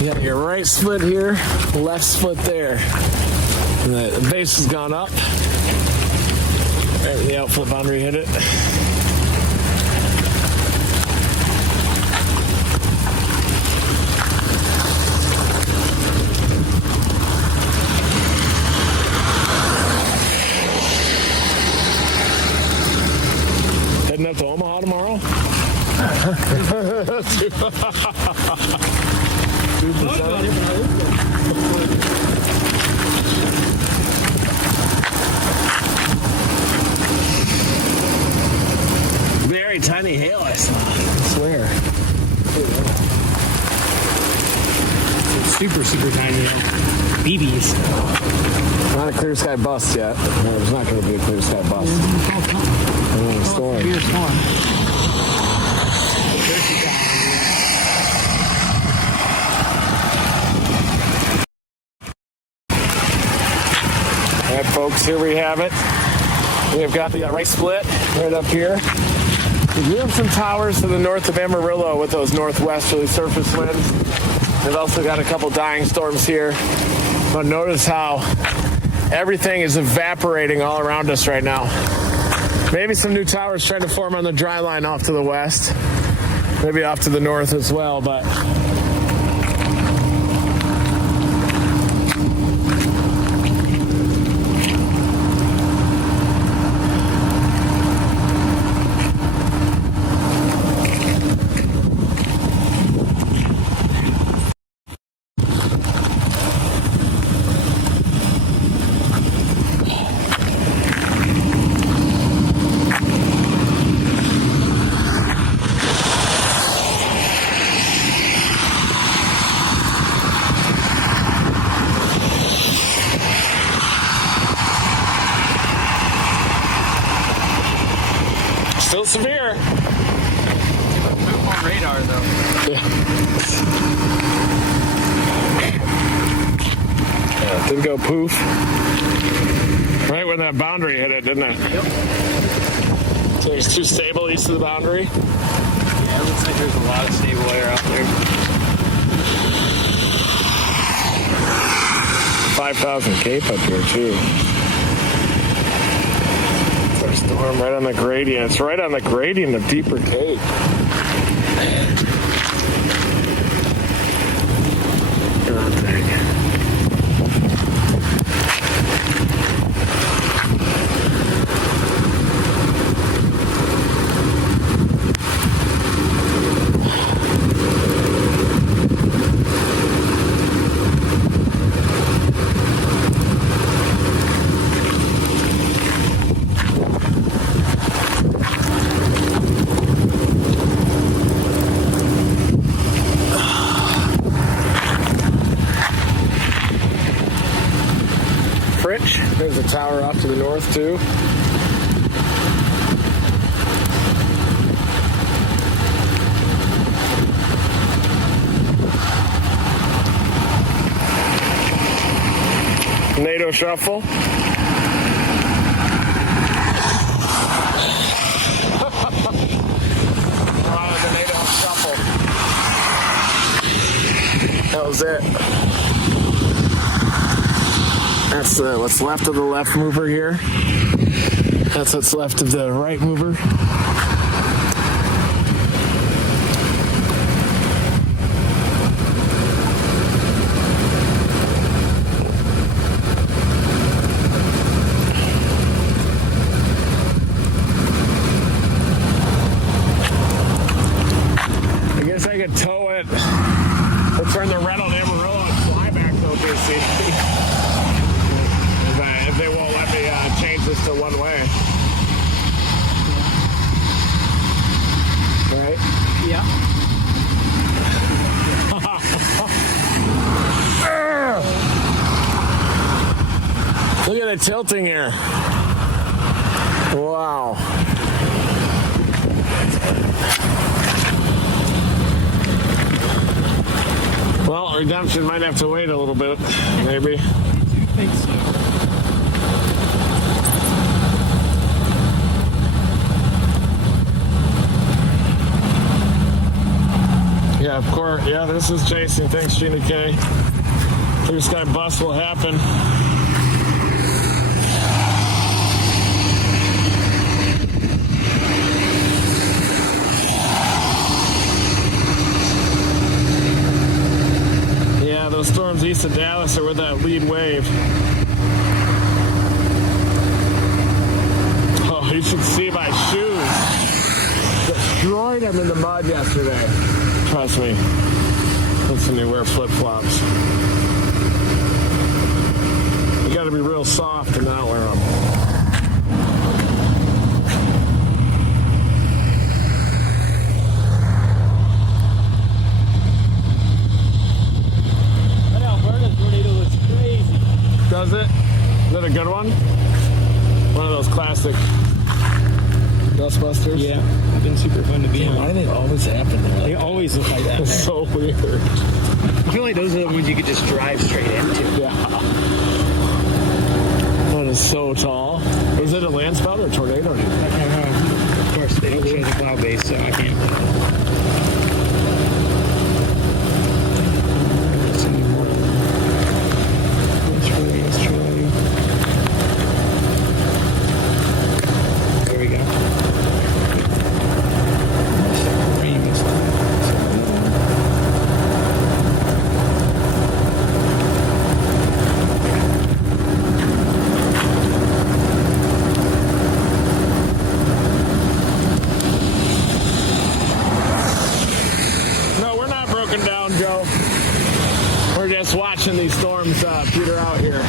You got your right split here, left split there. The base has gone up. Right when the outfit boundary hit it. Heading up to Omaha tomorrow? 2%. Very tiny hail, I saw. I swear. Super, super tiny BBs. Not a clear sky bust yet. No, there's not going to be a clear sky bust. Storm. Severe storm. All right, folks, here we have it. We have got the right split right up here. We do have some towers to the north of Amarillo with those northwesterly surface winds. We've also got a couple dying storms here. But notice how everything is evaporating all around us right now. Maybe some new towers trying to form on the dry line off to the west. Maybe off to the north as well, but still severe. On radar, though. Yeah, it did go poof. Right when that boundary hit it, didn't it? Yep. So it's too stable east of the boundary. Yeah, it looks like there's a lot of stable air out there. 5,000 Cape up here, too. Storm right on the gradient. It's right on the gradient of Deeper Cape. God dang. There's a tower off to the north, too. NATO shuffle. The NATO shuffle. That was it. That's what's left of the left mover here. That's what's left of the right mover. I guess I could tow it. We'll turn the rental to Amarillo and fly back to OKC. If they won't let me change this to one way. Right? Yeah. Look at the tilting here. Wow. Well, redemption might have to wait a little bit, maybe. I do think so. Yeah, of course. Yeah, this is chasing. Thanks, Gina K. Clear sky bust will happen. those storms east of Dallas are with that lead wave. Oh, you should see my shoes. Destroyed them in the mud yesterday. Trust me. Listen, they wear flip-flops. You gotta be real soft to not wear them. That Alberta tornado looks crazy. Does it? Is that a good one? One of those classic dustbusters? Yeah, it's been super fun to be on. Why do they always happen there? They always look like that. It's so weird. I feel like those are the ones you could just drive straight into. Yeah. That is so tall. Is it a land spout or a tornado? I don't know. Of course, they don't show the cloud base, so I can't. There we go. No, we're not broken down, Joe. We're just watching these storms peter out here.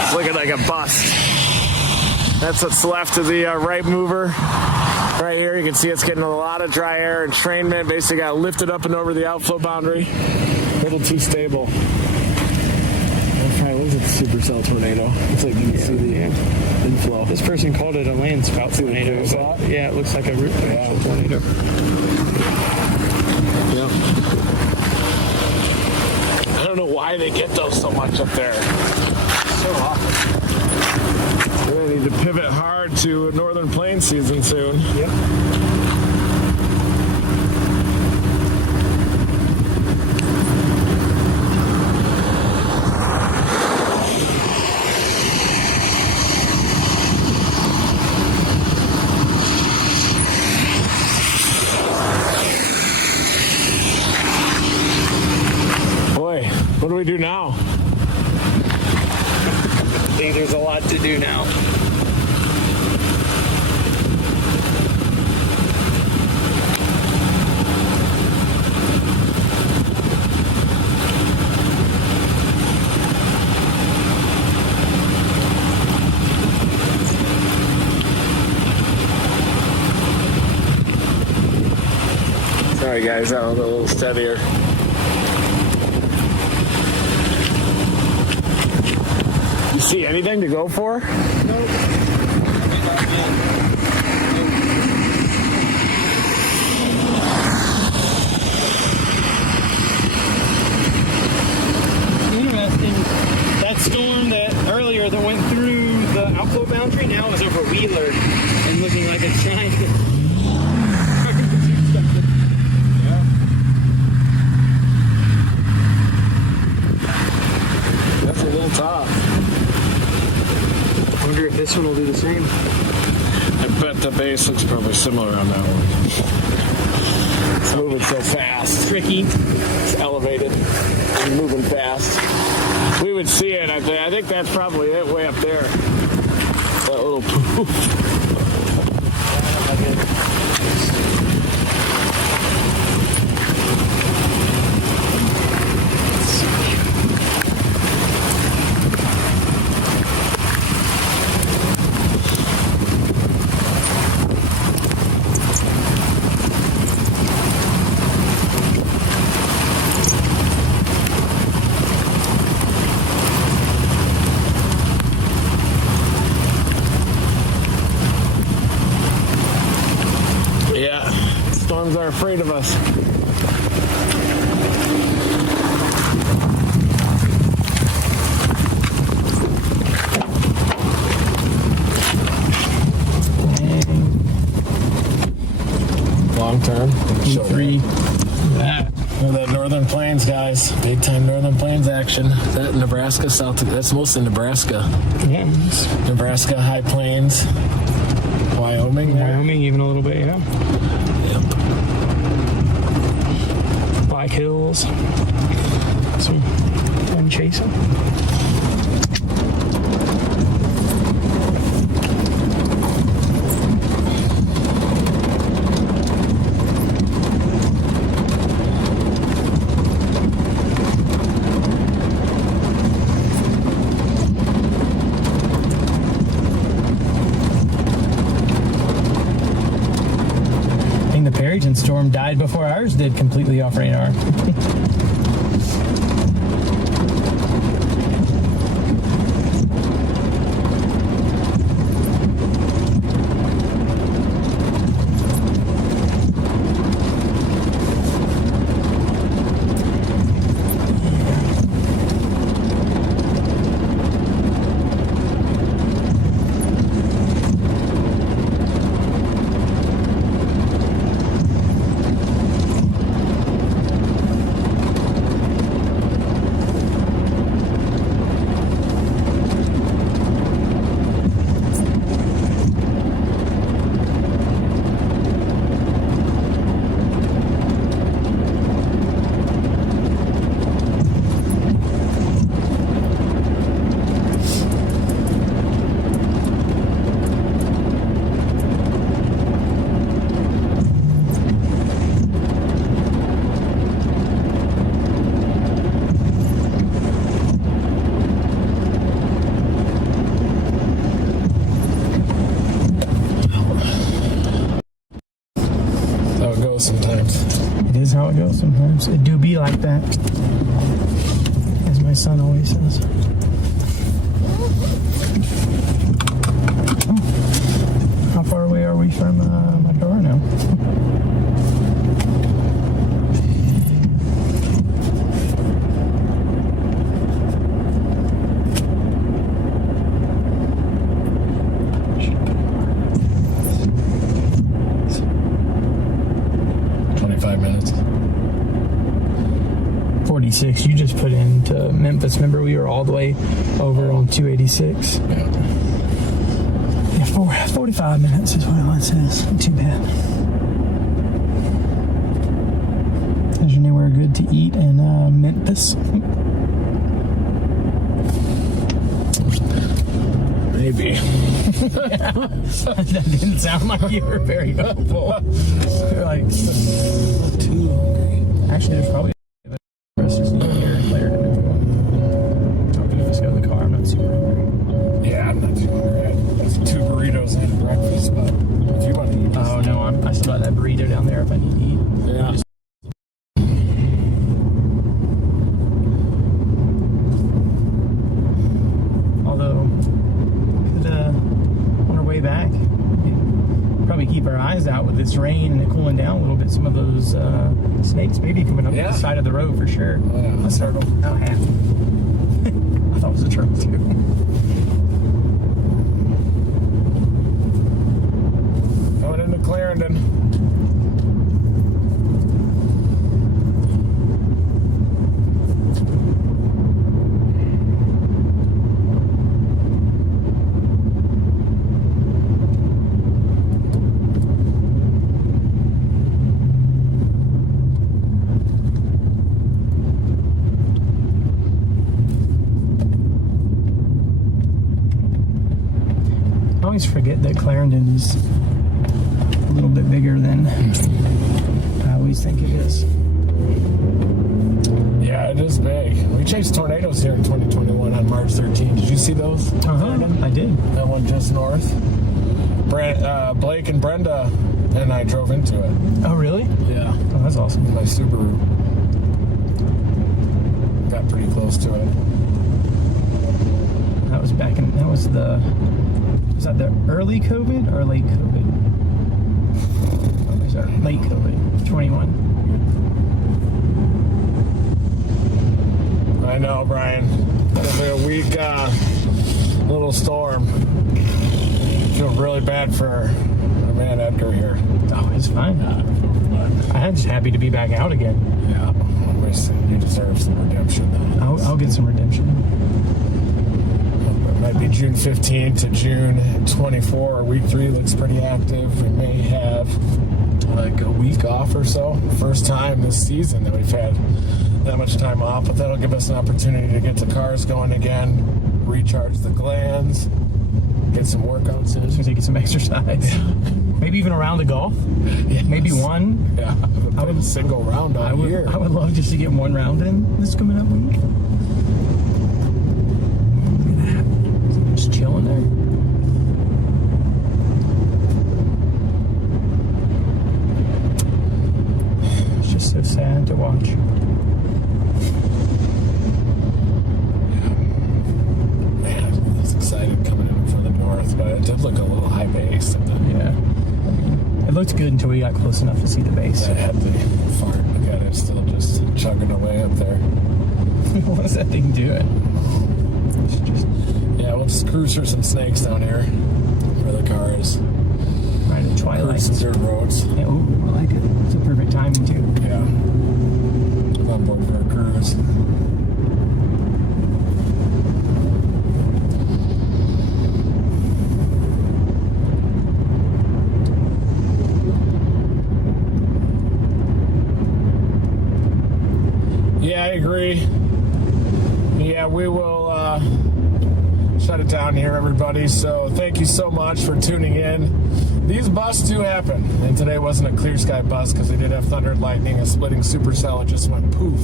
It's looking like a bust. That's what's left of the right mover. Right here, you can see it's getting a lot of dry air. Entrainment basically got lifted up and over the outflow boundary. A little too stable. What is it? Supercell tornado. It's like you can see the inflow. This person called it a land spout tornado. But yeah, it looks like a actual tornado. Yep. I don't know why they get those so much up there. So often. They need to pivot hard to northern plains season soon. Yep. Boy, what do we do now? I think there's a lot to do now. Sorry guys, that was a little steadier. You see anything to go for? Nope. Interesting. That storm that earlier that went through the outflow boundary now is over Wheeler and looking like a giant. That's a little tough. I wonder if this one will do the same. I bet the base looks probably similar on that one. It's moving so fast. Tricky. It's elevated. It's moving fast. We would see it. I think that's probably it way up there. That little poof. Storms are afraid of us. Long term. Three. That. Look at that northern plains, guys. Big time northern plains action. Is that Nebraska? That's mostly Nebraska. Yeah. Nebraska, high plains. Wyoming. Wyoming, even a little bit, yeah. Yep. Black Hills. Some fun chasing. Storm died before ours did completely off radar. Sometimes. It is how it goes sometimes. It do be like that. As my son always says. Oh. How far away are we from my door now? You just put into Memphis. Remember, we were all the way over on 286. Yeah, 45 minutes is what it says. Not too bad. Is there anywhere good to eat in Memphis? Maybe. That didn't sound like you were very hopeful. You're like, not too hungry. Actually, there's probably here in Clarendon if you want. I'm gonna just go to the car. I'm not super hungry. Yeah, I'm not too hungry. I have 2 burritos and breakfast, but if you want to eat. Oh no, I still got that burrito down there if I need to eat. Yeah. Although, on our way back, we'd probably keep our eyes out with this rain and it cooling down a little bit. Some of those snakes maybe coming up the side of the road for sure. Oh, yeah. A turtle. Oh, half. I thought it was a turtle too. Going into Clarendon. I always forget that Clarendon is a little bit bigger than I always think it is. Yeah, it is big. We chased tornadoes here in 2021 on March 13th. Did you see those? I did. That one just north. Blake and Brenda and I drove into it. Oh, really? Yeah. Oh, that's awesome. In my Subaru. Got pretty close to it. That was back in, was that the early COVID or late COVID? Oh, sorry, late COVID, 21. I know, Brian. It'll be a weak little storm. I feel really bad for our man Edgar here. Oh, it's fine. I'm just happy to be back out again. Yeah, you deserve some redemption. I'll get some redemption. It might be June 15 to June 24. Week 3 looks pretty active. We may have like a week off or so. First time this season that we've had that much time off, but that'll give us an opportunity to get the cars going again, recharge the glands, get some workouts in. I was gonna say get some exercise. Maybe even a round of golf. Yes. Maybe one. Yeah, I would a single round all year. I would love just to get one round in this coming up week. Just chilling there. It's just so sad to watch. Man, I was excited coming in from the north, but it did look a little high base. Yeah. It looked good until we got close enough to see the base. I had the fart. Look at it, still just chugging away up there. What is that thing doing? It's just Yeah, we'll just cruise through some snakes down here for the cars. right at twilight. Cruise some dirt roads. Yeah, ooh, I like it. It's a perfect timing too. Yeah. I'm on board for a cruise. Yeah, I agree. Yeah, we will shut it down here, everybody. So thank you so much for tuning in. These busts do happen. And today wasn't a clear sky bust because they did have thunder and lightning. A splitting supercell. It just went poof.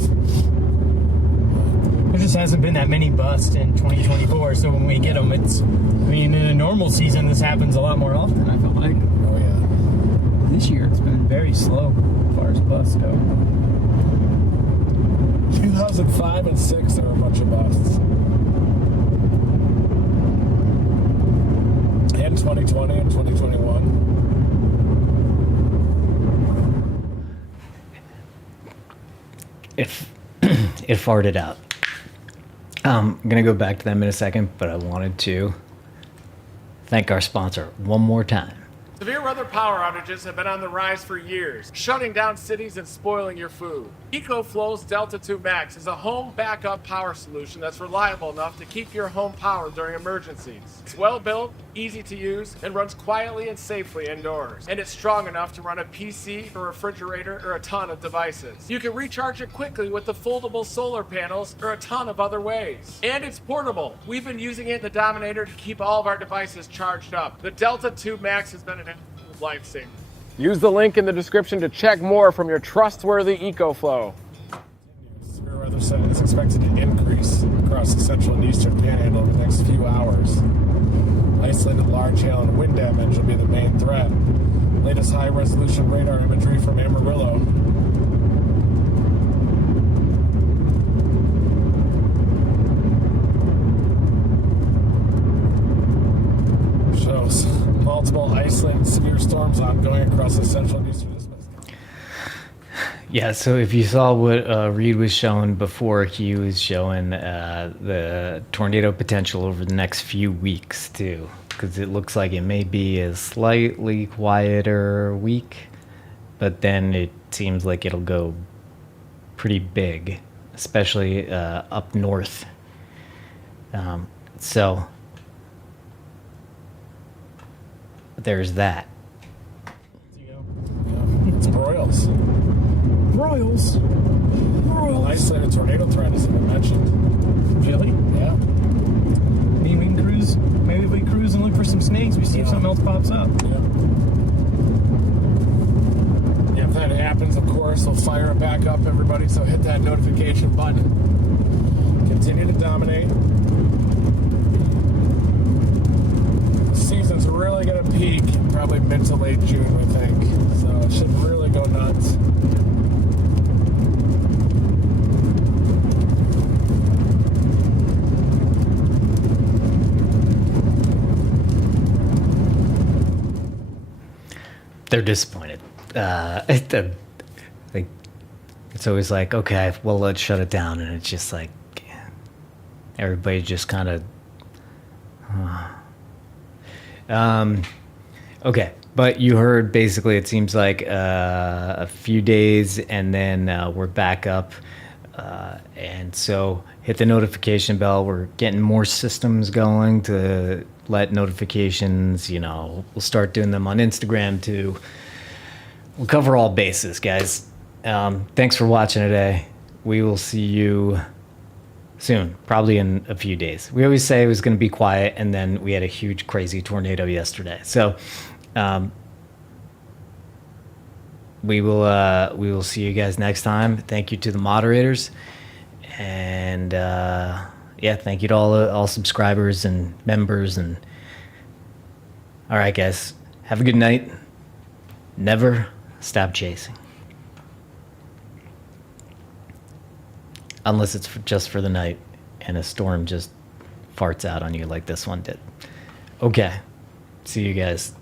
There just hasn't been that many busts in 2024, so when we get them, it's. I mean, in a normal season, this happens a lot more often. I feel like Oh, yeah. this year it's been very slow as far as busts go. 2005 and 6, there were a bunch of busts. And 2020 and 2021. It farted out. I'm going to go back to them in a second, but I wanted to thank our sponsor one more time. Severe weather power outages have been on the rise for years, shutting down cities and spoiling your food. EcoFlow's Delta 2 Max is a home backup power solution that's reliable enough to keep your home powered during emergencies. It's well built, easy to use, and runs quietly and safely indoors. And it's strong enough to run a PC, a refrigerator, or a ton of devices. You can recharge it quickly with the foldable solar panels or a ton of other ways. And it's portable. We've been using it in the Dominator to keep all of our devices charged up. The Delta 2 Max has been an absolute lifesaver. Use the link in the description to check more from your trustworthy EcoFlow. Severe weather setting is expected to increase across the central and eastern panhandle over the next few hours. Isolated large hail and wind damage will be the main threat. Latest high-resolution radar imagery from Amarillo shows multiple isolated severe storms ongoing across the central and eastern Pacific. Yeah, so if you saw what Reed was showing before, he was showing the tornado potential over the next few weeks, too. Because it looks like it may be a slightly quieter week, but then it seems like it'll go pretty big, especially up north. So there's that. It's broils. Royals. Well, isolated tornado threat hasn't been mentioned. Really? Yeah. I mean, we can cruise. Maybe we cruise and look for some snakes. We see if something else pops up. Yeah, if that happens, of course, we'll fire it back up, everybody. So hit that notification button. Continue to dominate. The season's really going to peak probably mid to late June, we think. So it should really go nuts. They're disappointed. It's always like, okay, well, let's shut it down. And it's just like, everybody just kind of... Okay, but you heard basically it seems like a few days and then we're back up. And so hit the notification bell. We're getting more systems going to let notifications, we'll start doing them on Instagram too. we'll cover all bases, guys. Thanks for watching today. We will see you soon, probably in a few days. We always say it was going to be quiet, and then we had a huge, crazy tornado yesterday. So we will see you guys next time. Thank you to the moderators, and yeah, thank you to all subscribers and members. And all right, guys, have a good night. Never stop chasing. Unless it's just for the night and a storm just farts out on you like this one did. Okay. See you guys.